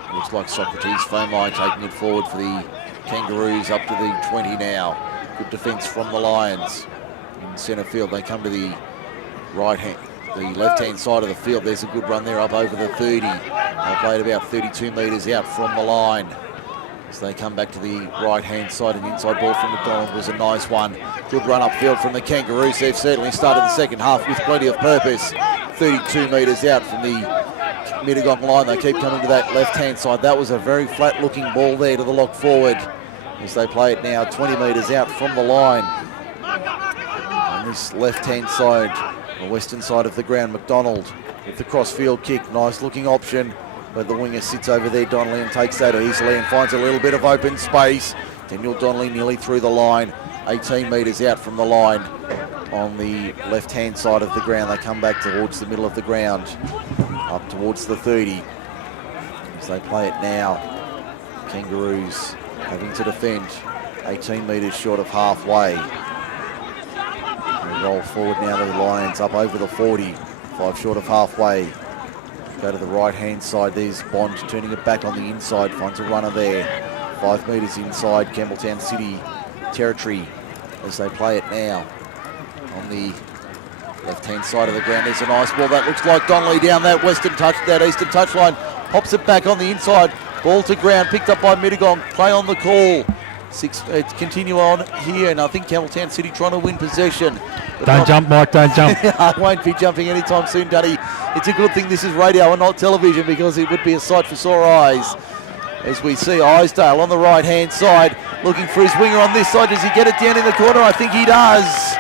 It looks like Socrates Fomai taking it forward for the Kangaroos up to the 20 now. Good defence from the Lions in centre field. They come to the left-hand side of the field. There's a good run there up over the 30. They played about 32 metres out from the line. As they come back to the right-hand side, an inside ball from McDonald was a nice one. Good run upfield from the Kangaroos. They've certainly started the second half with plenty of purpose. 32 metres out from the Mittagong line. They keep coming to that left-hand side. That was a very flat-looking ball there to the lock forward. As they play it now 20 metres out from the line. On this left-hand side, the western side of the ground, McDonald with the cross-field kick. Nice looking option, but the winger sits over there, Donnelly, and takes that easily and finds a little bit of open space. Daniel Donnelly nearly through the line, 18 metres out from the line on the left-hand side of the ground. They come back towards the middle of the ground, up towards the 30. As they play it now, Kangaroos having to defend 18 metres short of halfway. They roll forward now, the Lions up over the 40, 5 short of halfway. Go to the right-hand side, there's Bond turning it back on the inside, finds a runner there. 5 metres inside Campbelltown City territory as they play it now. On the left-hand side of the ground, there's a nice ball. That looks like Donnelly down that eastern touchline. Pops it back on the inside Ball to ground, picked up by Mittagong. Play on the call. Continue on here, and I think Campbelltown City trying to win possession. Don't jump, Mike, don't jump. I won't be jumping anytime soon, Dunny. It's a good thing this is radio and not television, because it would be a sight for sore eyes. As we see Isdale on the right-hand side, looking for his winger on this side. Does he get it down in the corner? I think he does.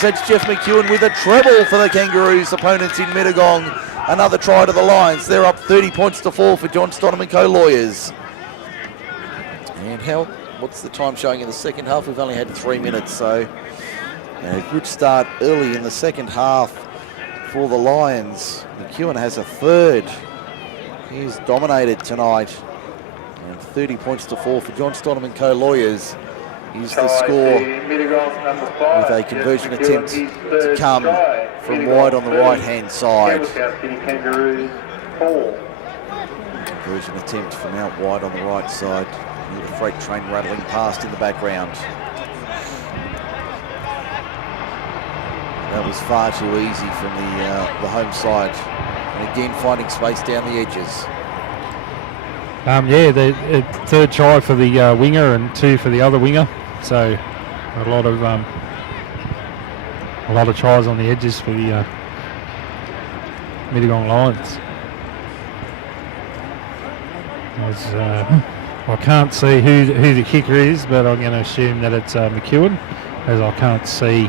That's Jeff McEwen with a treble for the Kangaroos. Opponents in Mittagong. Another try to the Lions. They're up 30 points to 4 for John Stonham & Co. Lawyers. And what's the time showing in the second half? We've only had 3 minutes, so a good start early in the second half for the Lions. McEwen has a third. He's dominated tonight. And 30 points to 4 for John Stonham & Co. Lawyers. Here's the score with a conversion attempt to come from wide on the right-hand side. Conversion attempt from out wide on the right side. The freight train rattling past in the background. That was far too easy from the home side. And again, finding space down the edges. The third try for the winger and 2 for the other winger. So a lot of tries on the edges for the Mittagong Lions. I can't see who the kicker is, but I'm going to assume that it's McEwen, as I can't see.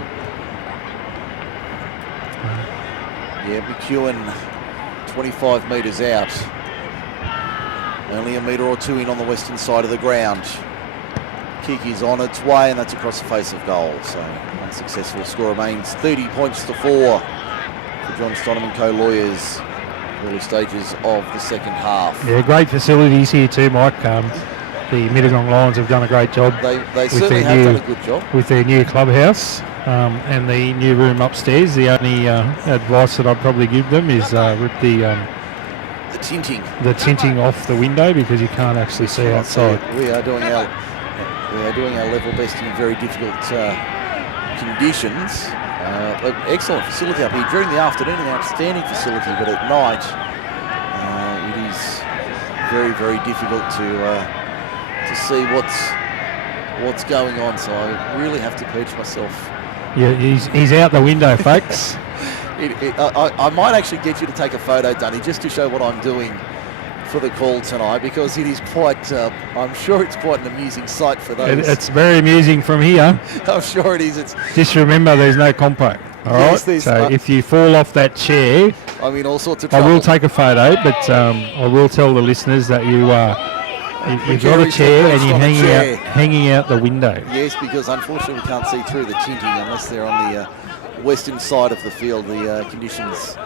McEwen 25 metres out. Only a metre or 2 in on the western side of the ground. Kick is on its way, and that's across the face of goal. So unsuccessful. Score remains 30 points to 4 for John Stonham & Co. Lawyers. Early stages of the second half. Yeah, great facilities here too, Mike. The Mittagong Lions have done a great job. They certainly have done a good job. With their new clubhouse and the new room upstairs. The only advice that I'd probably give them is rip the tinting off the window, because you can't actually see outside. We are doing our level best in very difficult conditions. Excellent facility up here during the afternoon, an outstanding facility, but at night it is very, very difficult to see what's going on. So I really have to perch myself. Yeah, he's out the window, folks. I might actually get you to take a photo, Dunny, just to show what I'm doing for the call tonight, because it is quite, I'm sure it's quite an amusing sight for those. It's very amusing from here. I'm sure it is. Just remember, there's no compo. All right. So if you fall off that chair, I'm in all sorts of trouble. I will take a photo, but I will tell the listeners that you've got a chair and you're hanging out the window. Yes, because unfortunately we can't see through the tinting unless they're on the western side of the field. The conditions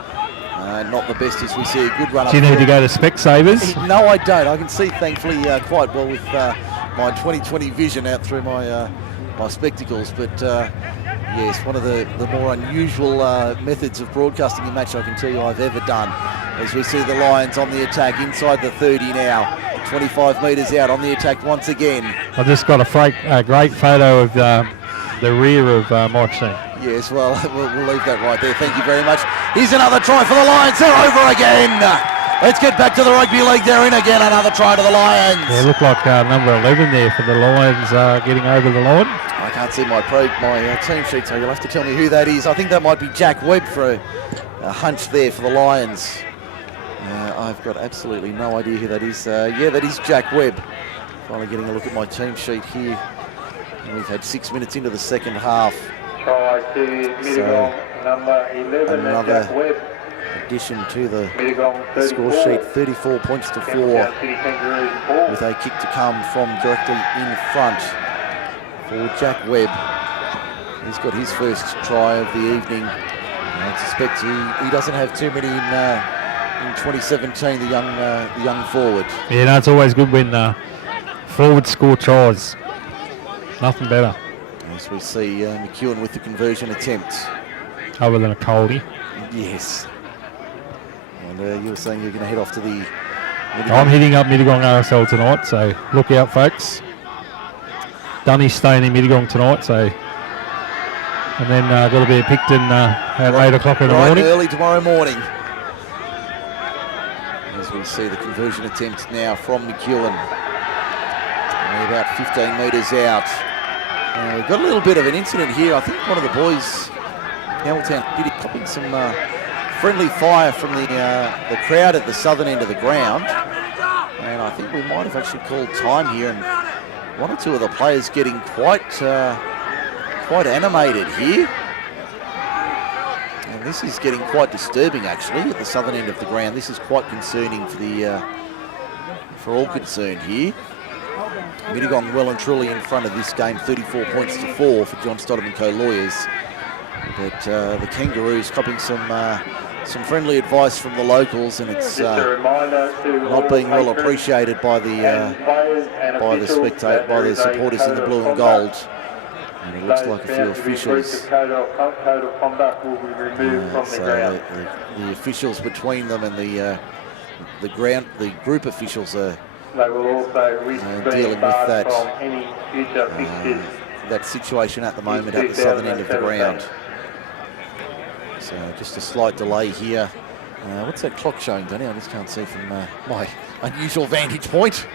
not the best as we see a good run up. Do you need to go to Specsavers? No, I don't. I can see thankfully quite well with my 20/20 vision out through my spectacles, but yes, one of the more unusual methods of broadcasting a match I can tell you I've ever done. As we see the Lions on the attack inside the 30 now, 25 metres out on the attack once again. I just got a great photo of the rear of Mike Shean. Yes, well, we'll leave that right there. Thank you very much. Here's another try for the Lions. They're over again. Let's get back to the rugby league. They're in again. Another try to the Lions. Yeah, look like number 11 there for the Lions getting over the line. I can't see my team sheet, so you'll have to tell me who that is. I think that might be Jack Webb for a hunch there for the Lions. I've got absolutely no idea who that is. Yeah, that is Jack Webb. Finally getting a look at my team sheet here. And we've had 6 minutes into the second half. Try to Mittagong, number 11, another Jack Webb. Addition to the Mittagong, score sheet, 34 points to 4, with a kick to come from directly in front for Jack Webb. He's got his first try of the evening. I suspect he doesn't have too many in 2017, the young forward. Yeah, no, it's always good when forwards score tries. Nothing better. As we see McEwen with the conversion attempt. Other than a coldie. Yes. And you were saying you're going to head off to the... I'm heading up Mittagong RSL tonight, so look out, folks. Dunny's staying in Mittagong tonight, so... And then got to be at Picton at 8 o'clock in the morning. Early tomorrow morning. As we see the conversion attempt now from McEwen. Only about 15 metres out. We've got a little bit of an incident here. I think one of the boys, Campbelltown, copping some friendly fire from the crowd at the southern end of the ground. And I think we might have actually called time here, and one or two of the players getting quite animated here. And this is getting quite disturbing actually at the southern end of the ground. This is quite concerning for all concerned here. Mittagong well and truly in front of this game, 34 points to 4 for John Stoddard & Co Lawyers. But the Kangaroos copping some friendly advice from the locals, and it's not being well appreciated by the supporters in the blue and gold. And it looks like a few officials. The officials between them and the group officials are dealing with that situation at the moment at the southern end of the ground. So just a slight delay here. What's that clock showing, Dunny? I just can't see from my unusual vantage point.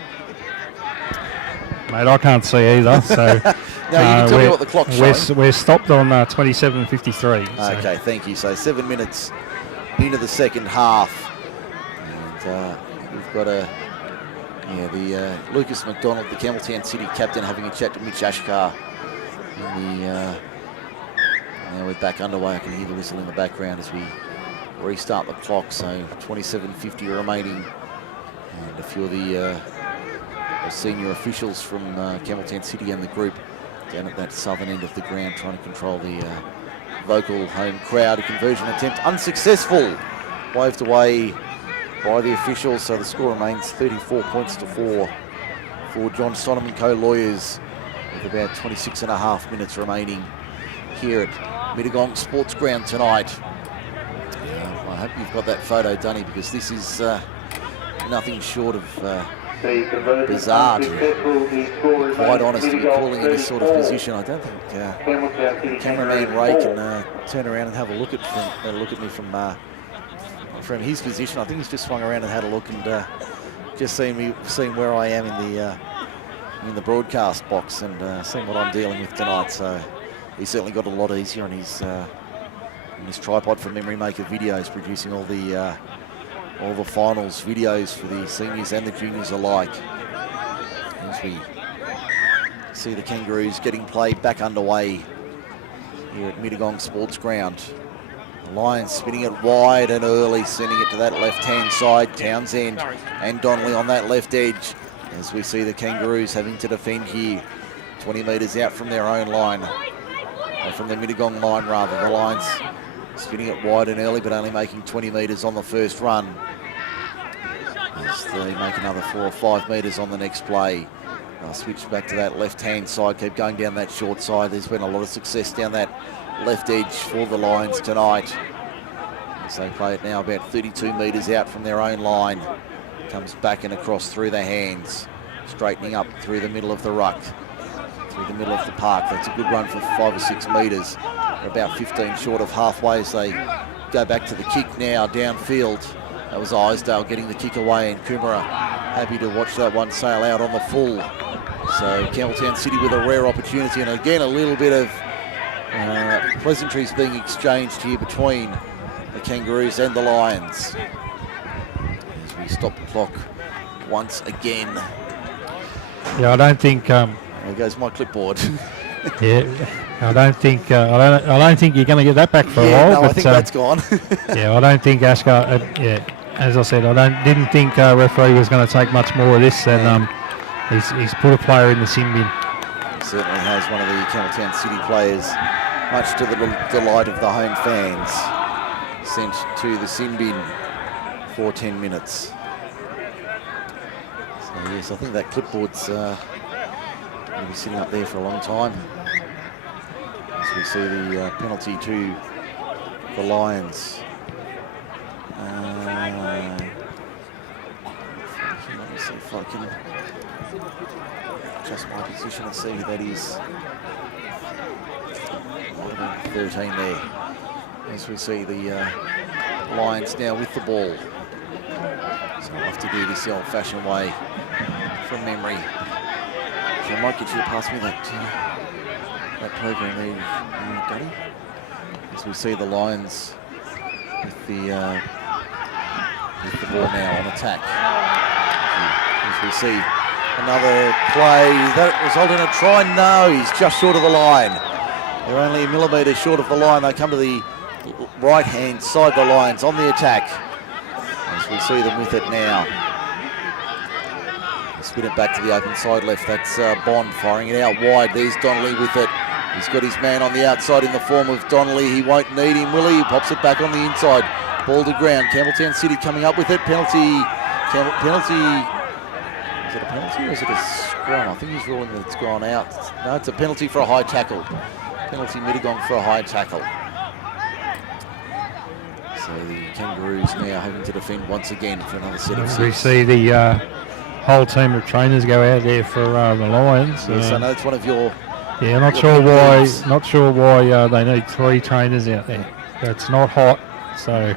Mate, I can't see either. So no, you can tell me what the clock's showing. We're stopped on 27:53. So. Okay, thank you. So 7 minutes into the second half, and we've got the Lucas McDonald, the Campbelltown City captain, having a chat to Mitch Ashkar. Now we're back underway. I can hear the whistle in the background as we restart the clock. So 27:50 remaining, and a few of the senior officials from Campbelltown City and the group down at that southern end of the ground trying to control the vocal home crowd. A conversion attempt unsuccessful, waved away by the officials. So the score remains 34 points to 4 for John Stoddard & Co Lawyers, with about 26.5 minutes remaining here at Mittagong Sportsground tonight. I hope you've got that photo, Dunny, because this is nothing short of bizarre, to be quite honest, to be calling in this sort of position. I don't think cameraman Ray can turn around and have a look at me from his position. I think he's just swung around and had a look and just seen where I am in the broadcast box and seeing what I'm dealing with tonight. So he certainly got a lot easier on his tripod for Memory Maker videos, producing all the finals videos for the seniors and the juniors alike. As we see the Kangaroos getting play back underway here at Mittagong Sportsground. The Lions spinning it wide and early, sending it to that left-hand side. Townsend and Donnelly on that left edge, as we see the Kangaroos having to defend here, 20 metres out from their own line, or from the Mittagong line rather. The Lions spinning it wide and early, but only making 20 metres on the first run, as they make another 4 or 5 metres on the next play. They'll switch back to that left-hand side, keep going down that short side. There's been a lot of success down that left edge for the Lions tonight, as they play it now about 32 metres out from their own line. Comes back and across through the hands, straightening up through the middle of the ruck, through the middle of the park. That's a good run for 5 or 6 metres. They're about 15 short of halfway as they go back to the kick now downfield. That was Isdale getting the kick away, and Coomera happy to watch that one sail out on the full. So Campbelltown City with a rare opportunity, and again a little bit of pleasantries being exchanged here between the Kangaroos and the Lions. As we stop the clock once again. Yeah, I don't think. There goes my clipboard. Yeah, I don't think you're going to get that back for a while. No, but, I think that's gone. Yeah, I don't think Ashkar. As I said, didn't think referee was going to take much more of this, and he's put a player in the sin bin. Certainly has one of the Campbelltown City players, much to the delight of the home fans, sent to the sin bin for 10 minutes. So yes, I think that clipboard's going to be sitting up there for a long time. As we see the penalty to the Lions. Let me see if I can adjust my position and see who that is. 13 there. As we see the Lions now with the ball. So I'll have to do this the old-fashioned way from memory. So I might get you to pass me that program there, Dunny. As we see the Lions with the ball now on attack. As we see another play, that resulted in a try. No, he's just short of the line. They're only a millimetre short of the line. They come to the right-hand side, the Lions on the attack. As we see them with it now. Spin it back to the open side left. That's Bond firing it out wide. There's Donnelly with it. He's got his man on the outside in the form of Donnelly. He won't need him, will he? He pops it back on the inside. Ball to ground. Campbelltown City coming up with it. Penalty. Penalty. Is it a penalty or is it a scrum? I think he's ruling that it's gone out. No, it's a penalty for a high tackle. Penalty Mittagong for a high tackle. So the Kangaroos now having to defend once again for another set of 6. We see the whole team of trainers go out there for the Lions. Yes, I know it's one of your... Yeah, not sure why they need 3 trainers out there. It's not hot, so...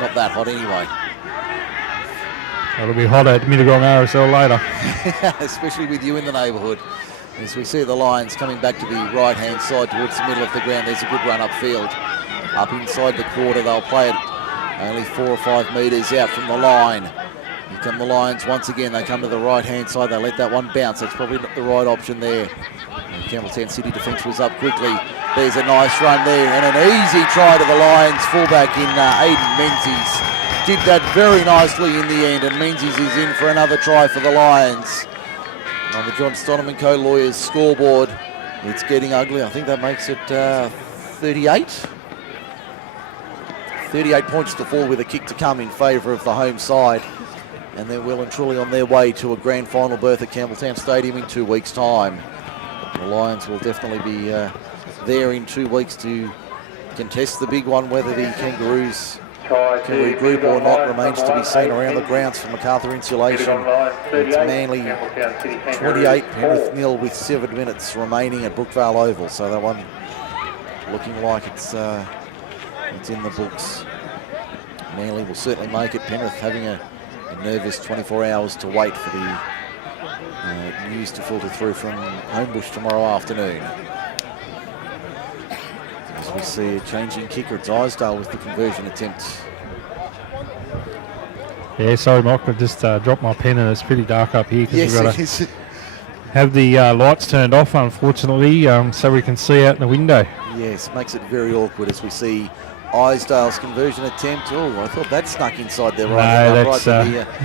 Not that hot anyway. It'll be hot at Mittagong RSL later. Especially with you in the neighbourhood. As we see the Lions coming back to the right-hand side towards the middle of the ground. There's a good run upfield. Up inside the quarter, they'll play it only 4 or 5 metres out from the line. Here come the Lions once again. They come to the right-hand side. They let that one bounce. That's probably not the right option there. And Campbelltown City defence was up quickly. There's a nice run there and an easy try to the Lions fullback in Aidan Menzies. Did that very nicely in the end, and Menzies is in for another try for the Lions. And on the John Stonham & Co. Lawyers scoreboard, it's getting ugly. I think that makes it 38. 38 points to fall with a kick to come in favour of the home side. And they're well and truly on their way to a grand final berth at Campbelltown Stadium in 2 weeks' time. The Lions will definitely be there in 2 weeks to contest the big one. Whether the Kangaroos can regroup or not remains to be seen around the grounds for MacArthur Insulation. It's Manly 28, Penrith 0 with 7 minutes remaining at Brookvale Oval. So that one looking like it's in the books. Manly will certainly make it. Penrith having a nervous 24 hours to wait for the news to filter through from Homebush tomorrow afternoon. As we see a changing kicker, it's Isdale with the conversion attempt. Yeah, sorry, Mike, I just dropped my pen and it's pretty dark up here because Yes, we've got to have the lights turned off, unfortunately, so we can see out the window. Yes, makes it very awkward as we see Isdale's conversion attempt. Oh, I thought that snuck inside there. Right, no, that's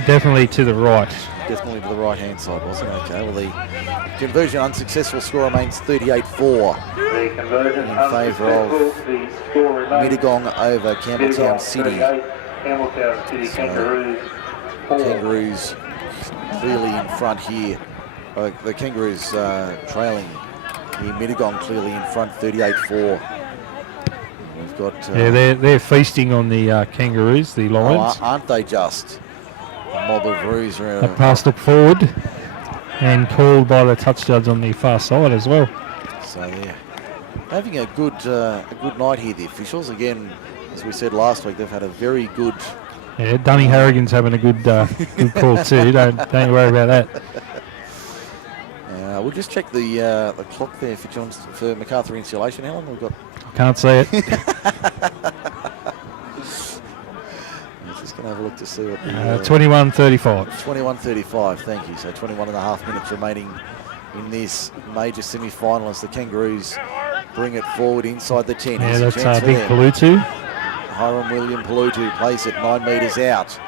definitely to the right. Definitely to the right-hand side, wasn't it? Okay, well, the conversion unsuccessful. Score remains 38-4 in favour of Mittagong over Campbelltown City. Kangaroos clearly in front here. The Kangaroos trailing here. Mittagong clearly in front, 38-4. We've got... yeah, they're feasting on the Kangaroos, the Lions. Oh, aren't they just? A mob of roos are... A pass look forward and called by the touch judge on the far side as well. So they're having a good night here, the officials. Again, as we said last week, they've had a very good... Yeah, Dunny Harrigan's having a good call too. Don't worry about that. We'll just check the clock there for MacArthur Insulation. How long we've got? Can't see it. I'm just going to have a look to see what the... 21:35. 21:35, thank you. So 21 and a half minutes remaining in this major semi-final as the Kangaroos bring it forward inside the 10. Yeah, that's Big Palutu. Hiram William Palutu plays it 9 metres out.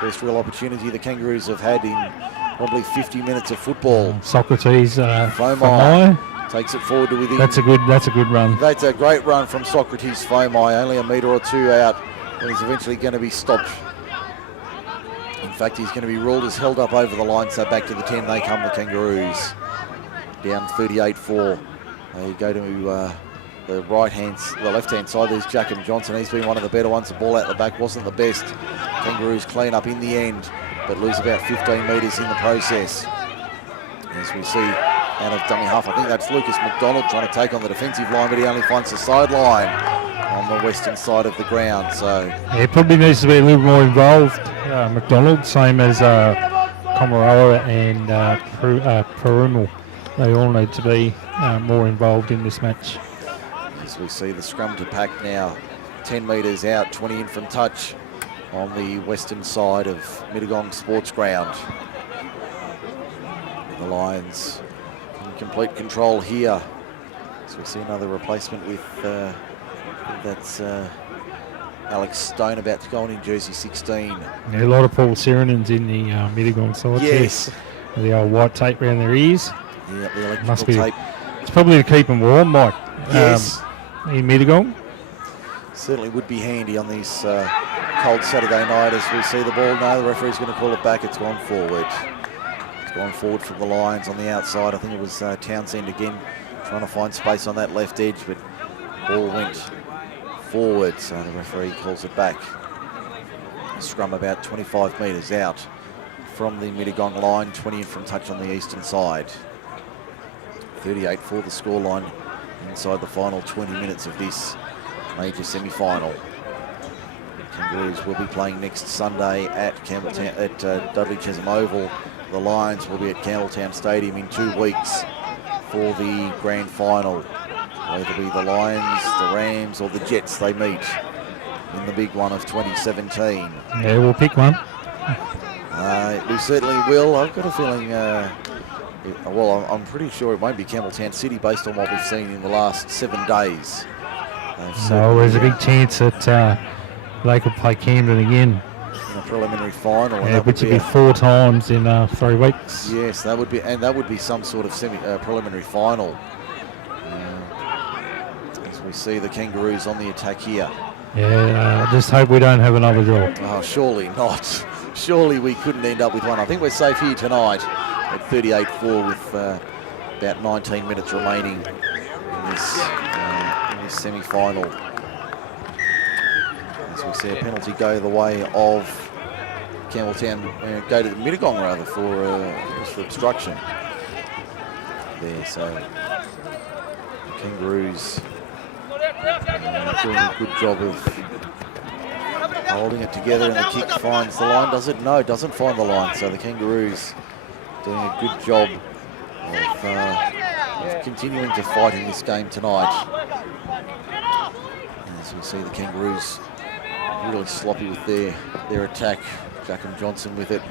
First real opportunity the Kangaroos have had in probably 50 minutes of football. Socrates Fomai takes it forward to within. That's a good run. That's a great run from Socrates Fomai, only a metre or two out when he's eventually going to be stopped. In fact, he's going to be ruled as held up over the line, so back to the 10 they come, the Kangaroos. Down 38-4. They go to the left-hand side. There's Jackham Johnson. He's been one of the better ones. The ball out the back wasn't the best. Kangaroos clean up in the end, but lose about 15 metres in the process. As we see out of dummy half, I think that's Lucas McDonald trying to take on the defensive line, but he only finds the sideline on the western side of the ground. So yeah, probably needs to be a little more involved McDonald, same as Komaroa and Perumal. They all need to be more involved in this match. As we see the scrum to pack now, 10 metres out, 20 in from touch on the western side of Mittagong Sportsground. The Lions in complete control here. So we see another replacement with, that's Alex Stone about to go on in jersey 16. Yeah, a lot of Paul Sirenens in the Mittagong side. Yes. With the old white tape around their ears. Yeah, the electrical Must be. tape. It's probably to keep them warm, Mike. Yes. In Mittagong. Certainly would be handy on this cold Saturday night as we see the ball. No, the referee's going to call it back. It's gone forward. It's gone forward from the Lions on the outside. I think it was Townsend again trying to find space on that left edge, but ball went forward, so the referee calls it back. Scrum about 25 metres out from the Mittagong line, 20 in from touch on the eastern side. 38 for the scoreline inside the final 20 minutes of this major semi-final. Kangaroos will be playing next Sunday at Campbelltown at Dudley Chesham Oval. The Lions will be at Campbelltown Stadium in 2 weeks for the grand final. Whether it be the Lions, the Rams or the Jets they meet in the big one of 2017. Yeah, we'll pick one. We certainly will. I've got a feeling, well, I'm pretty sure it won't be Campbelltown City based on what we've seen in the last 7 days. No, there's a big chance that they could play Camden again. In a preliminary final. Yeah, which would be 4 times in 3 weeks. Yes, that would be, and that would be some sort of preliminary final. As we see the Kangaroos on the attack here. Yeah, I just hope we don't have another draw. Oh, surely not. Surely we couldn't end up with one. I think we're safe here tonight at 38-4 with about 19 minutes remaining in this semi-final. As we see a penalty go the way of Campbelltown, go to the Mittagong rather for obstruction. There, so the Kangaroos doing a good job of holding it together, and the kick finds the line. Does it? No, it doesn't find the line. So the Kangaroos doing a good job of continuing to fight in this game tonight. As we see the Kangaroos really sloppy with their attack. Jackham Johnson with it.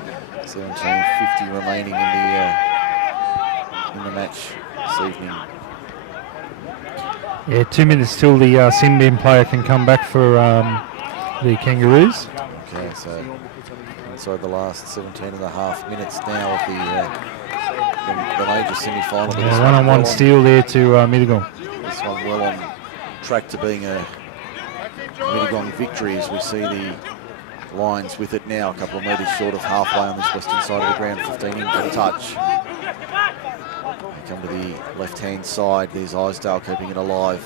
17:50 remaining in the match this evening. Yeah, 2 minutes till the Simbin player can come back for the Kangaroos. Okay, so inside the last 17.5 minutes now of the major semi-final. Yeah, one-on-one steal there to Mittagong. This one well on track to being a Mittagong victory as we see the Lions with it now, a couple of metres short of halfway on this western side of the ground, 15 in from touch. They come to the left-hand side, there's Isdale keeping it alive.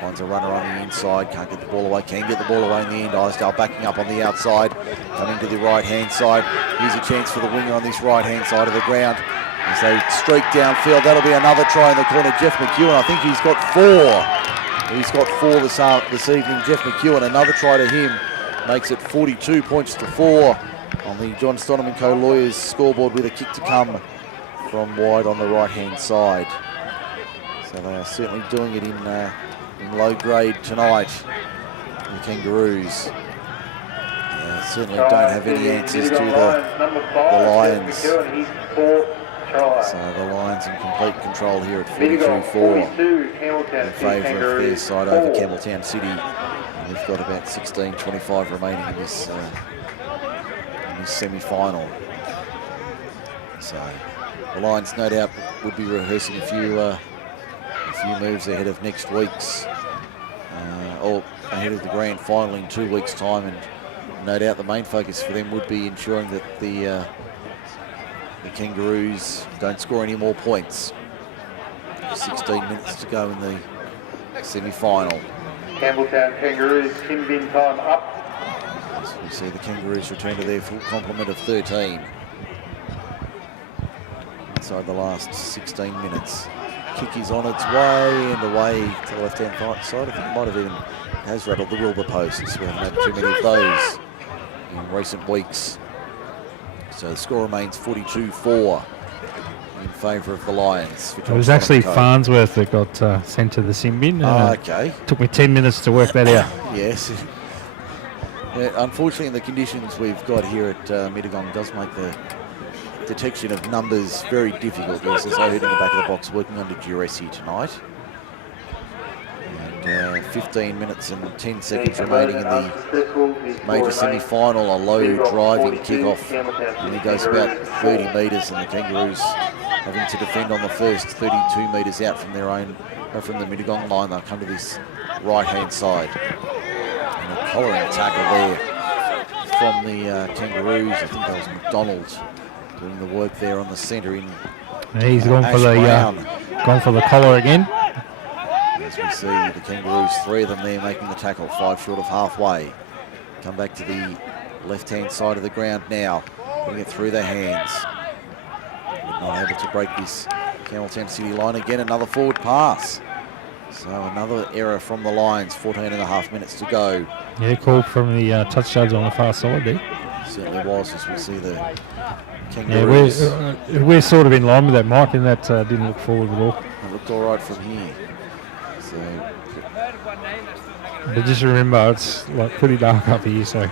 Finds a runner on the inside, can't get the ball away, can get the ball away in the end. Isdale backing up on the outside, coming to the right-hand side. Here's a chance for the winger on this right-hand side of the ground. As they streak downfield, that'll be another try in the corner. Jeff McEwen, I think he's got 4. He's got 4 this evening. Jeff McEwen, another try to him, makes it 42 points to 4 on the John Stonham & Co. Lawyers scoreboard with a kick to come from wide on the right-hand side. So they are certainly doing it in low grade tonight, the Kangaroos. Certainly don't have any answers to the Lions. So the Lions in complete control here at 42-4 in favour of their side over Campbelltown City. And they've got about 16:25 remaining in this semi-final. So the Lions no doubt would be rehearsing a few moves ahead of next week's, or ahead of the grand final in 2 weeks' time, and no doubt the main focus for them would be ensuring that the Kangaroos don't score any more points. 16 minutes to go in the semi-final. Campbelltown Kangaroos, Simbin time up. As we see the Kangaroos return to their full complement of 13. Inside the last 16 minutes. Kick is on its way and away to the left-hand side. I think it might have even has rattled the Wilbur posts. We haven't had too many of those in recent weeks. So the score remains 42-4 in favour of the Lions. It was actually Farnsworth that got sent to the sin bin. Okay. Took me 10 minutes to work that out. Yes. Yeah, unfortunately, the conditions we've got here at Mittagong does make the detection of numbers very difficult. There's this lady in the back of the box working under duress here tonight. And 15 minutes and 10 seconds remaining in the major semi-final. A low driving kick-off, and he goes about 30 metres, and the Kangaroos having to defend on the first 32 metres out from their own, from the Mittagong line. They'll come to this right-hand side. And a collaring tackle there from the Kangaroos. I think that was McDonald doing the work there on the centre in. And he's gone for the collar again. As we see the Kangaroos, 3 of them there making the tackle, 5 short of halfway. Come back to the left-hand side of the ground now, putting it through their hands. But not able to break this Campbelltown City line again. Another forward pass. So another error from the Lions. 14 and a half minutes to go. Yeah, call from the touch judge on the far side there. Certainly was, as we see the Kangaroos. Yeah, we're sort of in line with that, Mike, and that didn't look forward at all. It looked all right from here. So, but just remember, it's like pretty dark up here, so.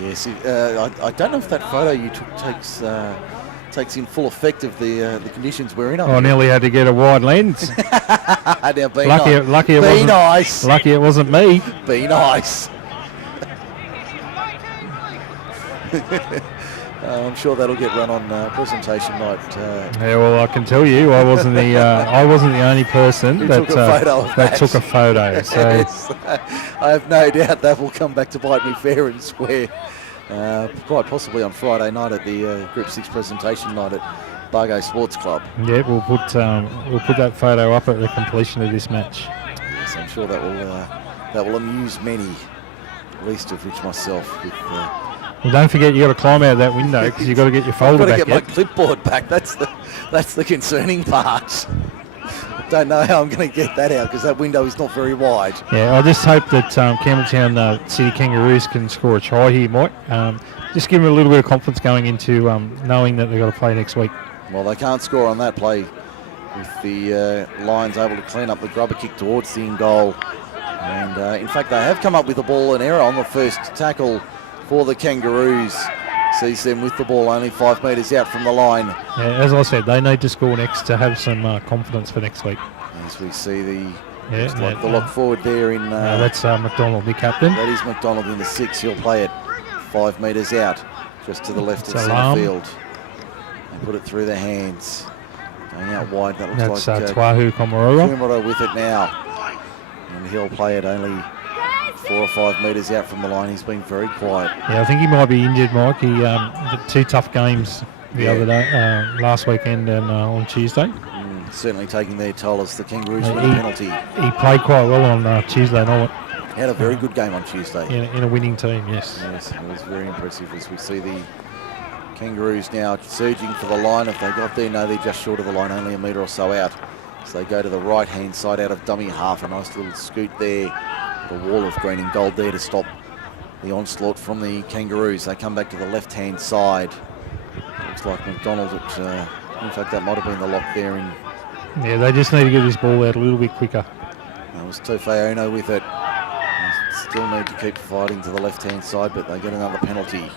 Yes, I don't know if that photo you took takes in full effect of the conditions we're in. I nearly had to get a wide lens. Now, lucky it wasn't me. Be nice. I'm sure that'll get run on presentation night. Yeah, well, I can tell you, I wasn't the only person that took a photo. So yes. I have no doubt that will come back to bite me fair and square. Quite possibly on Friday night at the Group 6 presentation night at Bargo Sports Club. Yeah, we'll put that photo up at the completion of this match. Yes, I'm sure that will amuse many, least of which myself. Well, don't forget you got to climb out of that window because you got to get your folder back. I've got to get my clipboard back. That's the concerning part. Don't know how I'm going to get that out because that window is not very wide. Yeah, I just hope that Campbelltown City Kangaroos can score a try here, Mike. Just give them a little bit of confidence going into knowing that they've got to play next week. Well, they can't score on that play with the Lions able to clean up the grubber kick towards the in goal. And in fact, they have come up with a ball and error on the first tackle for the Kangaroos. Sees them with the ball only 5 metres out from the line. Yeah, as I said, they need to score next to have some confidence for next week. As we see the the lock forward there in... that's McDonald, the captain. That is McDonald in the 6. He'll play it 5 metres out, just to the left of centre field. They put it through their hands. Going out wide, that looks that's like... Twahu Komorora with it now. And he'll play it only 4 or 5 metres out from the line. He's been very quiet. Yeah, I think he might be injured, Mike. He had 2 tough games the other day, last weekend and on Tuesday. Certainly taking their toll as the Kangaroos win a penalty. He played quite well on Tuesday night. He had a very good game on Tuesday. In a winning team, yes. Yes, it was very impressive as we see the Kangaroos now surging for the line. If they got there, no, they're just short of the line, only a metre or so out. So they go to the right-hand side out of dummy half. A nice little scoot there. The wall of green and gold there to stop the onslaught from the Kangaroos. They come back to the left-hand side. Looks like McDonald, in fact, that might have been the lock there. Yeah, they just need to get this ball out a little bit quicker. That was Tofeono with it. They still need to keep fighting to the left-hand side, but they get another penalty.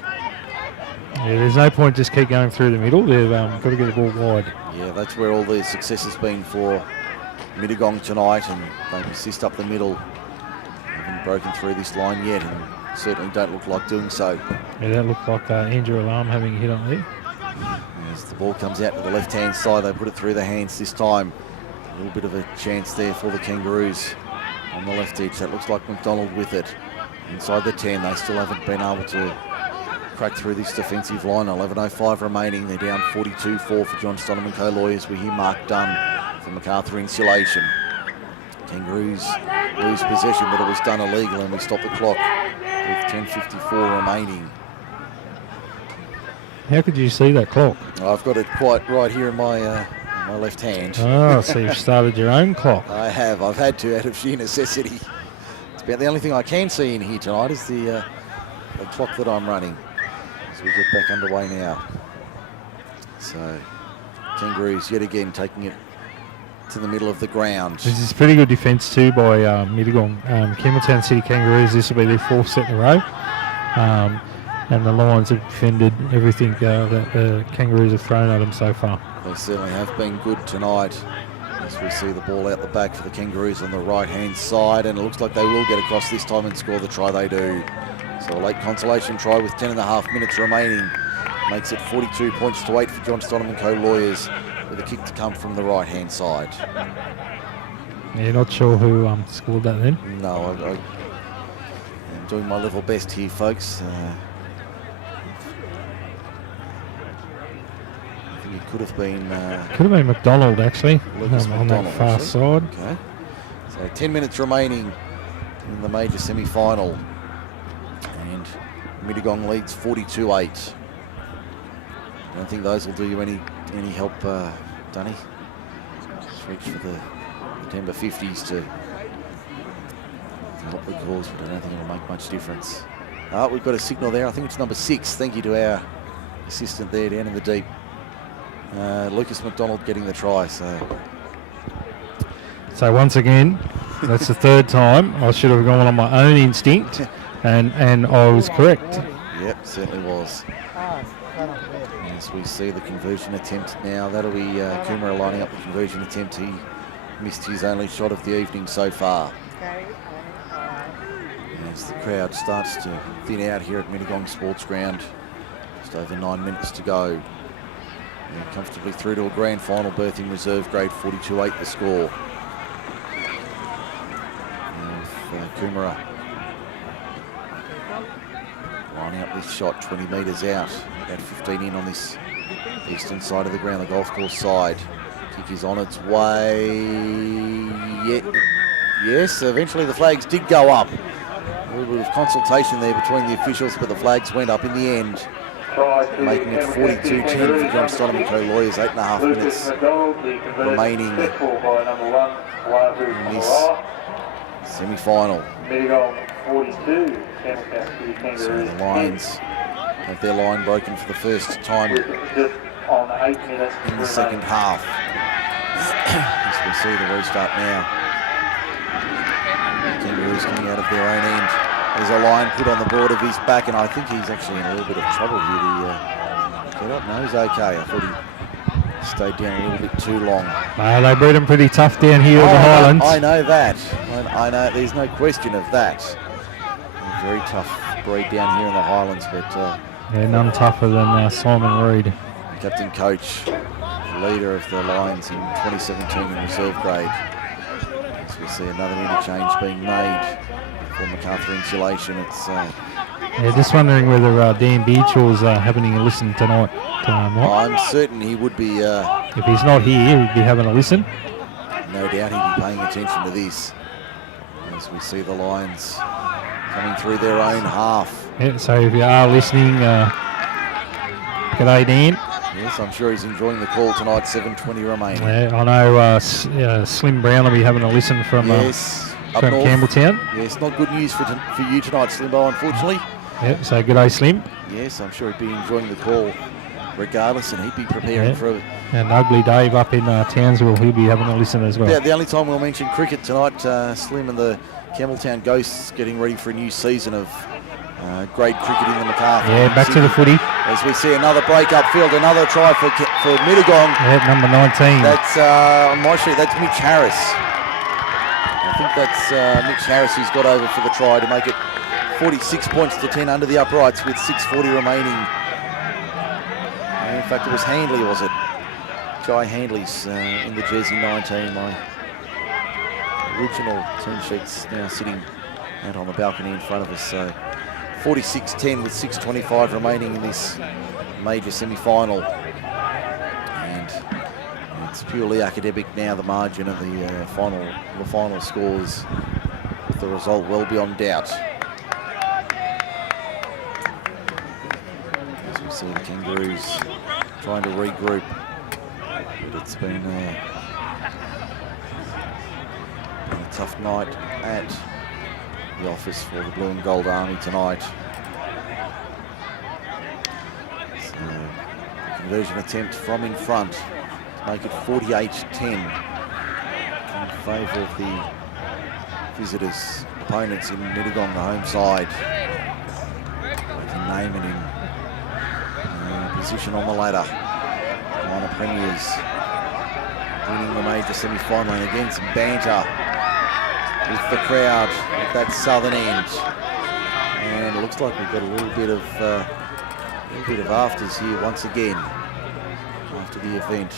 Yeah, there's no point just keep going through the middle. They've got to get the ball wide. Yeah, that's where all the success has been for Mittagong tonight, and they persist up the middle. Haven't broken through this line yet, and certainly don't look like doing so. Yeah, that looked like Andrew Alarm having a hit on there. As the ball comes out to the left-hand side, they put it through the hands this time. A little bit of a chance there for the Kangaroos on the left edge. That looks like McDonald with it. Inside the 10, they still haven't been able to crack through this defensive line. 11:05 remaining. They're down 42-4 for John Stonham & Co Lawyers. We hear Mark Dunn for MacArthur Insulation. Kangaroos lose possession, but it was done illegal, and we stop the clock with 10:54 remaining. How could you see that clock? I've got it quite right here in my left hand. Oh, so you've started your own clock. I have. I've had to out of sheer necessity. It's about the only thing I can see in here tonight is the clock that I'm running. as we get back underway now. So Kangaroos yet again taking it to the middle of the ground. This is pretty good defence too by Mittagong. Campbelltown City Kangaroos, this will be their 4th set in a row. And the Lions have defended everything that the Kangaroos have thrown at them so far. They certainly have been good tonight. As we see the ball out the back for the Kangaroos on the right-hand side, and it looks like they will get across this time and score the try they do. So a late consolation try with 10.5 minutes remaining makes it 42 points to 8 for John Stonham and Co Lawyers, with a kick to come from the right-hand side. Yeah, not sure who scored that then. No, I'm doing my level best here, folks. I think it could have been... Could have been McDonald, actually, Lucas on that McDonald, far actually. side. Okay. So 10 minutes remaining in the major semi-final. And Mittagong leads 42-8. I don't think those will do you any help, Dunny. Just reach for the Denver 50s to help the cause, but I don't think it'll make much difference. We've got a signal there. I think it's number 6. Thank you to our assistant there down in the deep. Lucas McDonald getting the try. So once again, that's the 3rd time. I should have gone on my own instinct, and I was correct. Yep, certainly was. As we see the conversion attempt now, that'll be Kumara lining up the conversion attempt. He missed his only shot of the evening so far. As the crowd starts to thin out here at Mittagong Sportsground, just over 9 minutes to go. And comfortably through to a grand final berth in reserve grade, 42-8 the score. And Kumara lining up this shot 20 metres out, about 15 in on this eastern side of the ground, the golf course side. Kick is on its way. Yes, eventually the flags did go up. A little bit of consultation there between the officials, but the flags went up in the end, making it 42-10 for John Stonham and Co Lawyers. 8.5 minutes remaining in this semi-final. So the Lions have their line broken for the first time in the second half. As we see the restart now. Kangaroos coming out of their own end. There's a line put on the board of his back, and I think he's actually in a little bit of trouble here. Get up? No, he's okay. I thought he stayed down a little bit too long. They beat him pretty tough down here in the Highlands. I know that. I know. There's no question of that. A very tough breed down here in the Highlands, but yeah, none tougher than Simon Reid. Captain coach, leader of the Lions in 2017 in reserve grade. As we see another interchange being made for MacArthur Insulation. It's yeah, just wondering whether Dan Beardshaw's having a listen tonight. I'm certain he would be. If he's not here, he'd be having a listen. No doubt he'd be paying attention to this. As we see the Lions coming through their own half. Yeah, so if you are listening, g'day Dan. Yes, I'm sure he's enjoying the call tonight. 7:20 remaining. Yeah, I know Slim Brown will be having a listen from from Campbelltown. Yes, not good news for you tonight, Slimbo, unfortunately. Yeah, so g'day Slim. Yes, I'm sure he'd be enjoying the call regardless, and he'd be preparing for it. And Ugly Dave up in Townsville, he'll be having a listen as well. Yeah, the only time we'll mention cricket tonight, Slim and the Campbelltown Ghosts getting ready for a new season of grade cricket in the MacArthur. Yeah, back to the footy. As we see another break upfield, another try for Mittagong. Yeah, number 19. That's, on my sheet, that's Mitch Harris. I think that's Mitch Harris who's got over for the try to make it 46 points to 10 under the uprights with 6:40 remaining. In fact, it was Handley, was it? Jai Handley's in the jersey 19. My original team sheet's now sitting out on the balcony in front of us. So 46-10 with 6:25 remaining in this major semi-final. And it's purely academic now, the margin of the final scores, with the result well beyond doubt. As we see the Kangaroos trying to regroup, but it's been a tough night at the office for the Blue and Gold Army tonight. Conversion attempt from in front to make it 48-10 in favour of the visitors, opponents in Mittagong, the home side. They can name it in position on the ladder. Minor premiers winning the major semi-final, and again some banter with the crowd at that southern end. And it looks like we've got a little bit of afters here once again after the event.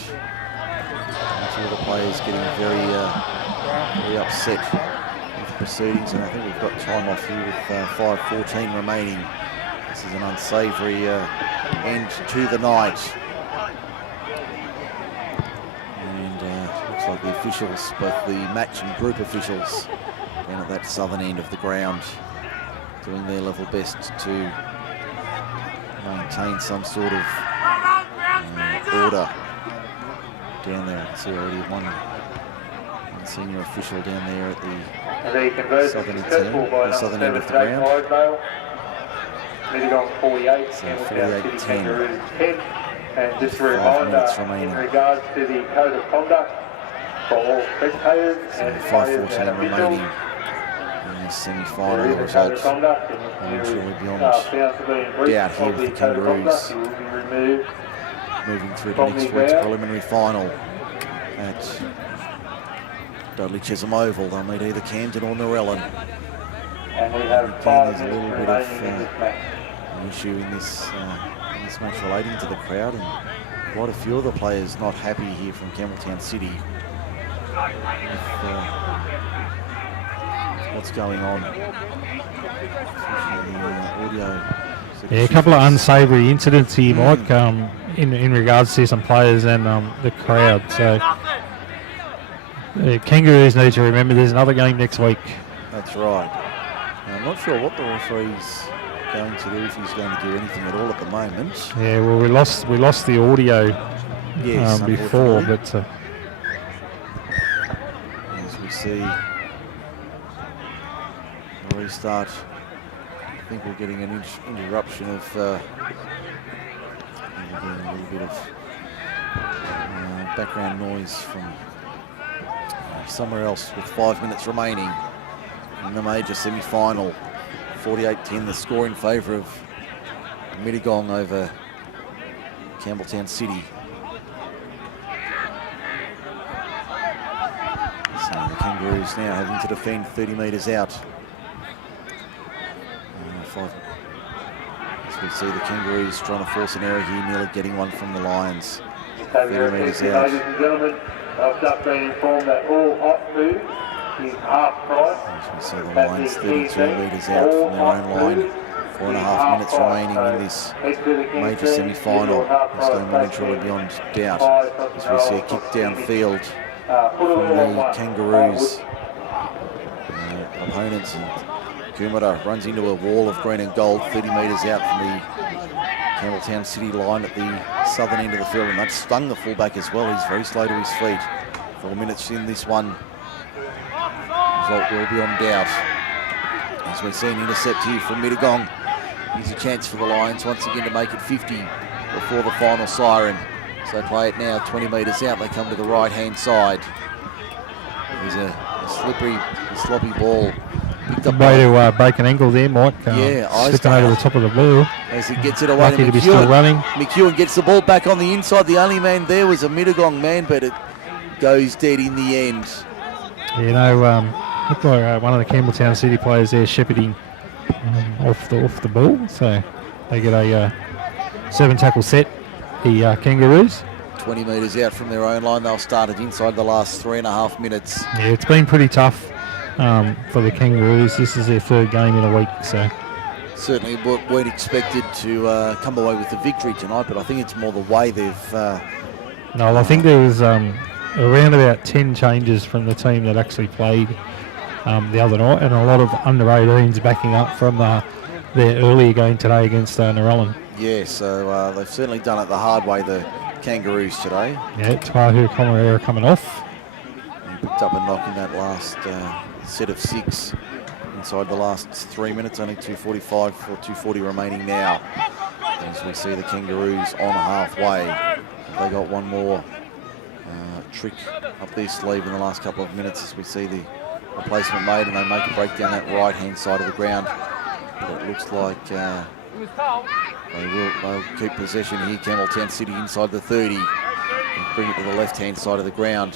Some of the players getting very upset with the proceedings, and I think we've got time off here with 5:14 remaining. This is an unsavoury end to the night. And looks like the officials, both the match and group officials down at that southern end of the ground, doing their level best to maintain some sort of order down there. I see already one senior official down there at the southern end of the ground. Mittagong 48, So Campbelltown City 48-10. Kangaroos 10. And just a 5 reminder minutes remaining. in regards to the code of conduct for all spectators So and players 5:14 and remaining officials. in the semi-final. There The is a code of results conduct, and I'm if sure you we'll be on found to be in breach doubt here of with the the code of Kangaroos. conduct, you will be removed. moving through to From next the week's ground. preliminary final at Dudley Chisholm Oval. They'll meet either Camden or Narellan. And we have Again, 5 there's a little minutes bit of remaining in this match. an issue in this match relating to the crowd, and quite a few of the players not happy here from Campbelltown City with what's going on. Audio. Yeah, a couple of unsavoury incidents here, Mike, in regards to some players and the crowd. So the Kangaroos need to remember there's another game next week. That's right. Now, I'm not sure what the referee's going to do, if he's going to do anything at all at the moment. Yeah, well, we lost the audio Yes, before, unfortunately. but As we see the restart, I think we're getting an interruption of we're getting a little bit of background noise from somewhere else with 5 minutes remaining in the major semi-final. 48-10, the score in favour of Mittagong over Campbelltown City. So the Kangaroos now having to defend 30 metres out. As we see the Kangaroos trying to force an error here, nearly getting one from the Lions. 30 metres out. Ladies and gentlemen, I've just been informed that all hot food is half price. As we see the Lions 32 metres out from their own line. 4.5 minutes remaining in this major semi-final. It's going momentarily beyond doubt as we see a kick downfield from the Kangaroos. Opponents, and Kumara runs into a wall of green and gold 30 metres out from the Campbelltown City line at the southern end of the field, and that stung the fullback as well. He's very slow to his feet. 4 minutes in this one. Result will be on doubt. As we see an intercept here from Mittagong. Here's a chance for the Lions once again to make it 50 before the final siren. So play it now 20 metres out. They come to the right-hand side. There's a slippery, sloppy ball. Picked up way to break an ankle there, Mike. Slipping over the top of the ball. as he gets it away Lucky to be still running. McEwen gets the ball back on the inside. The only man there was a Mittagong man, but it goes dead in the end. You know, looked like one of the Campbelltown City players there shepherding off the ball. So they get a 7-tackle set, the Kangaroos. 20 metres out from their own line. They'll start it inside the last 3.5 minutes. Yeah, it's been pretty tough for the Kangaroos. This is their third game in a week, so Certainly weren't expected to come away with the victory tonight, but I think it's more the way they've... no, I think there was around about 10 changes from the team that actually played the other night, and a lot of under-18s backing up from their earlier game today against Narellan. Yeah, so they've certainly done it the hard way, the Kangaroos today. Yeah, Tahu Comarera coming off. He picked up a knock in that last set of 6 inside the last 3 minutes, only 2:45 or 2:40 remaining now. as we see the Kangaroos on halfway. They got one more trick up their sleeve in the last couple of minutes as we see the replacement made, and they make a break down that right-hand side of the ground. But it looks like they'll keep possession here. Campbelltown City inside the 30 and bring it to the left-hand side of the ground.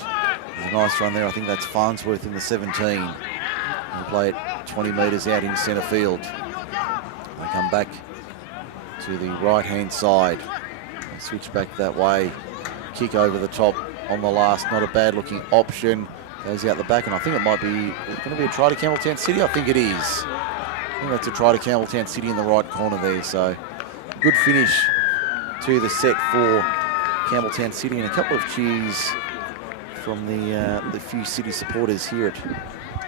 There's a nice run there. I think that's Farnsworth in the 17. They'll play it 20 metres out in centre field. They come back to the right-hand side. They switch back that way. Kick over the top on the last. Not a bad-looking option. Goes out the back, and I think it might be going to be a try to Campbelltown City. I think it is. I think that's a try to Campbelltown City in the right corner there. So good finish to the set for Campbelltown City, and a couple of cheers from the few City supporters here at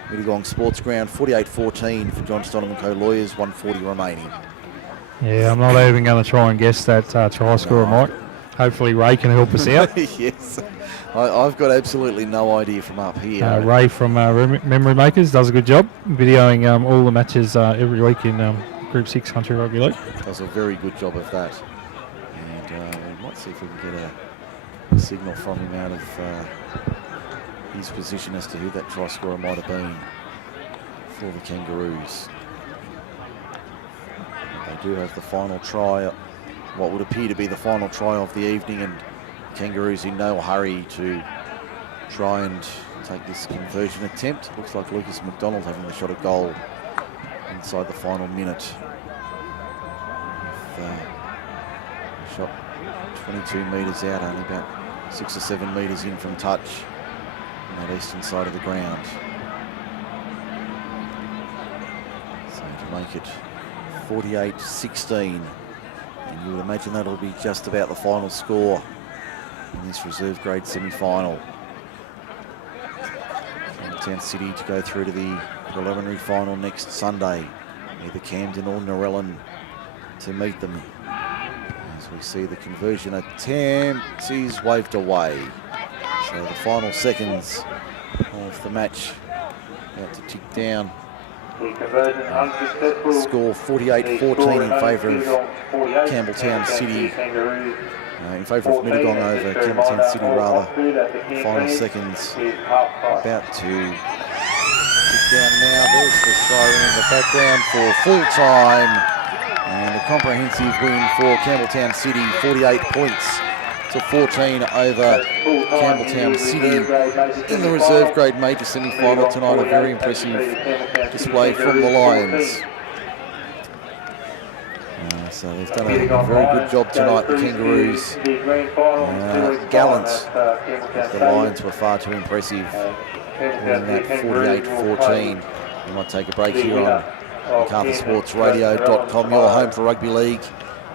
Mittagong Sportsground. 48-14 for John Stoneman Co Lawyers, 140 remaining. Yeah, I'm not even going to try and guess that try scorer, Mike. Hopefully Ray can help us out. Yes, I've got absolutely no idea from up here. Ray from Memory Makers does a good job videoing all the matches every week in Group 6 Country Rugby League. Does a very good job of that. And we might see if we can get a signal from him out of his position as to who that try scorer might have been for the Kangaroos. They do have the final try, what would appear to be the final try of the evening, and Kangaroos in no hurry to try and take this conversion attempt. Looks like Lucas McDonald having the shot at goal inside the final minute. Shot 22 metres out, only about 6 or 7 metres in from touch on that eastern side of the ground. So to make it 48-16, and you would imagine that'll be just about the final score in this reserve grade semi-final. Campbelltown City to go through to the preliminary final next Sunday. Either Camden or Narellan to meet them. As we see the conversion attempt is waved away. So the final seconds of the match about to tick down. Score 48-14 in favour of Campbelltown City. In favour of Mittagong over Campbelltown City, rather. Final seconds about to tick down now. There's the siren in the background for full time. And a comprehensive win for Campbelltown City, 48 points to 14 over Campbelltown City in the reserve grade major semi-final tonight. A very impressive display from the Lions. So they've done a very good job tonight, the Kangaroos. Gallant. The Lions were far too impressive winning that 48-14. We might take a break here on MacArthurSportsRadio.com, your home for rugby league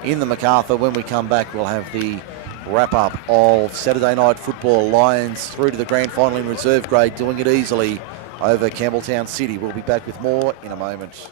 in the MacArthur. When we come back, we'll have the wrap-up of Saturday night football. Lions through to the grand final in reserve grade, doing it easily over Campbelltown City. We'll be back with more in a moment.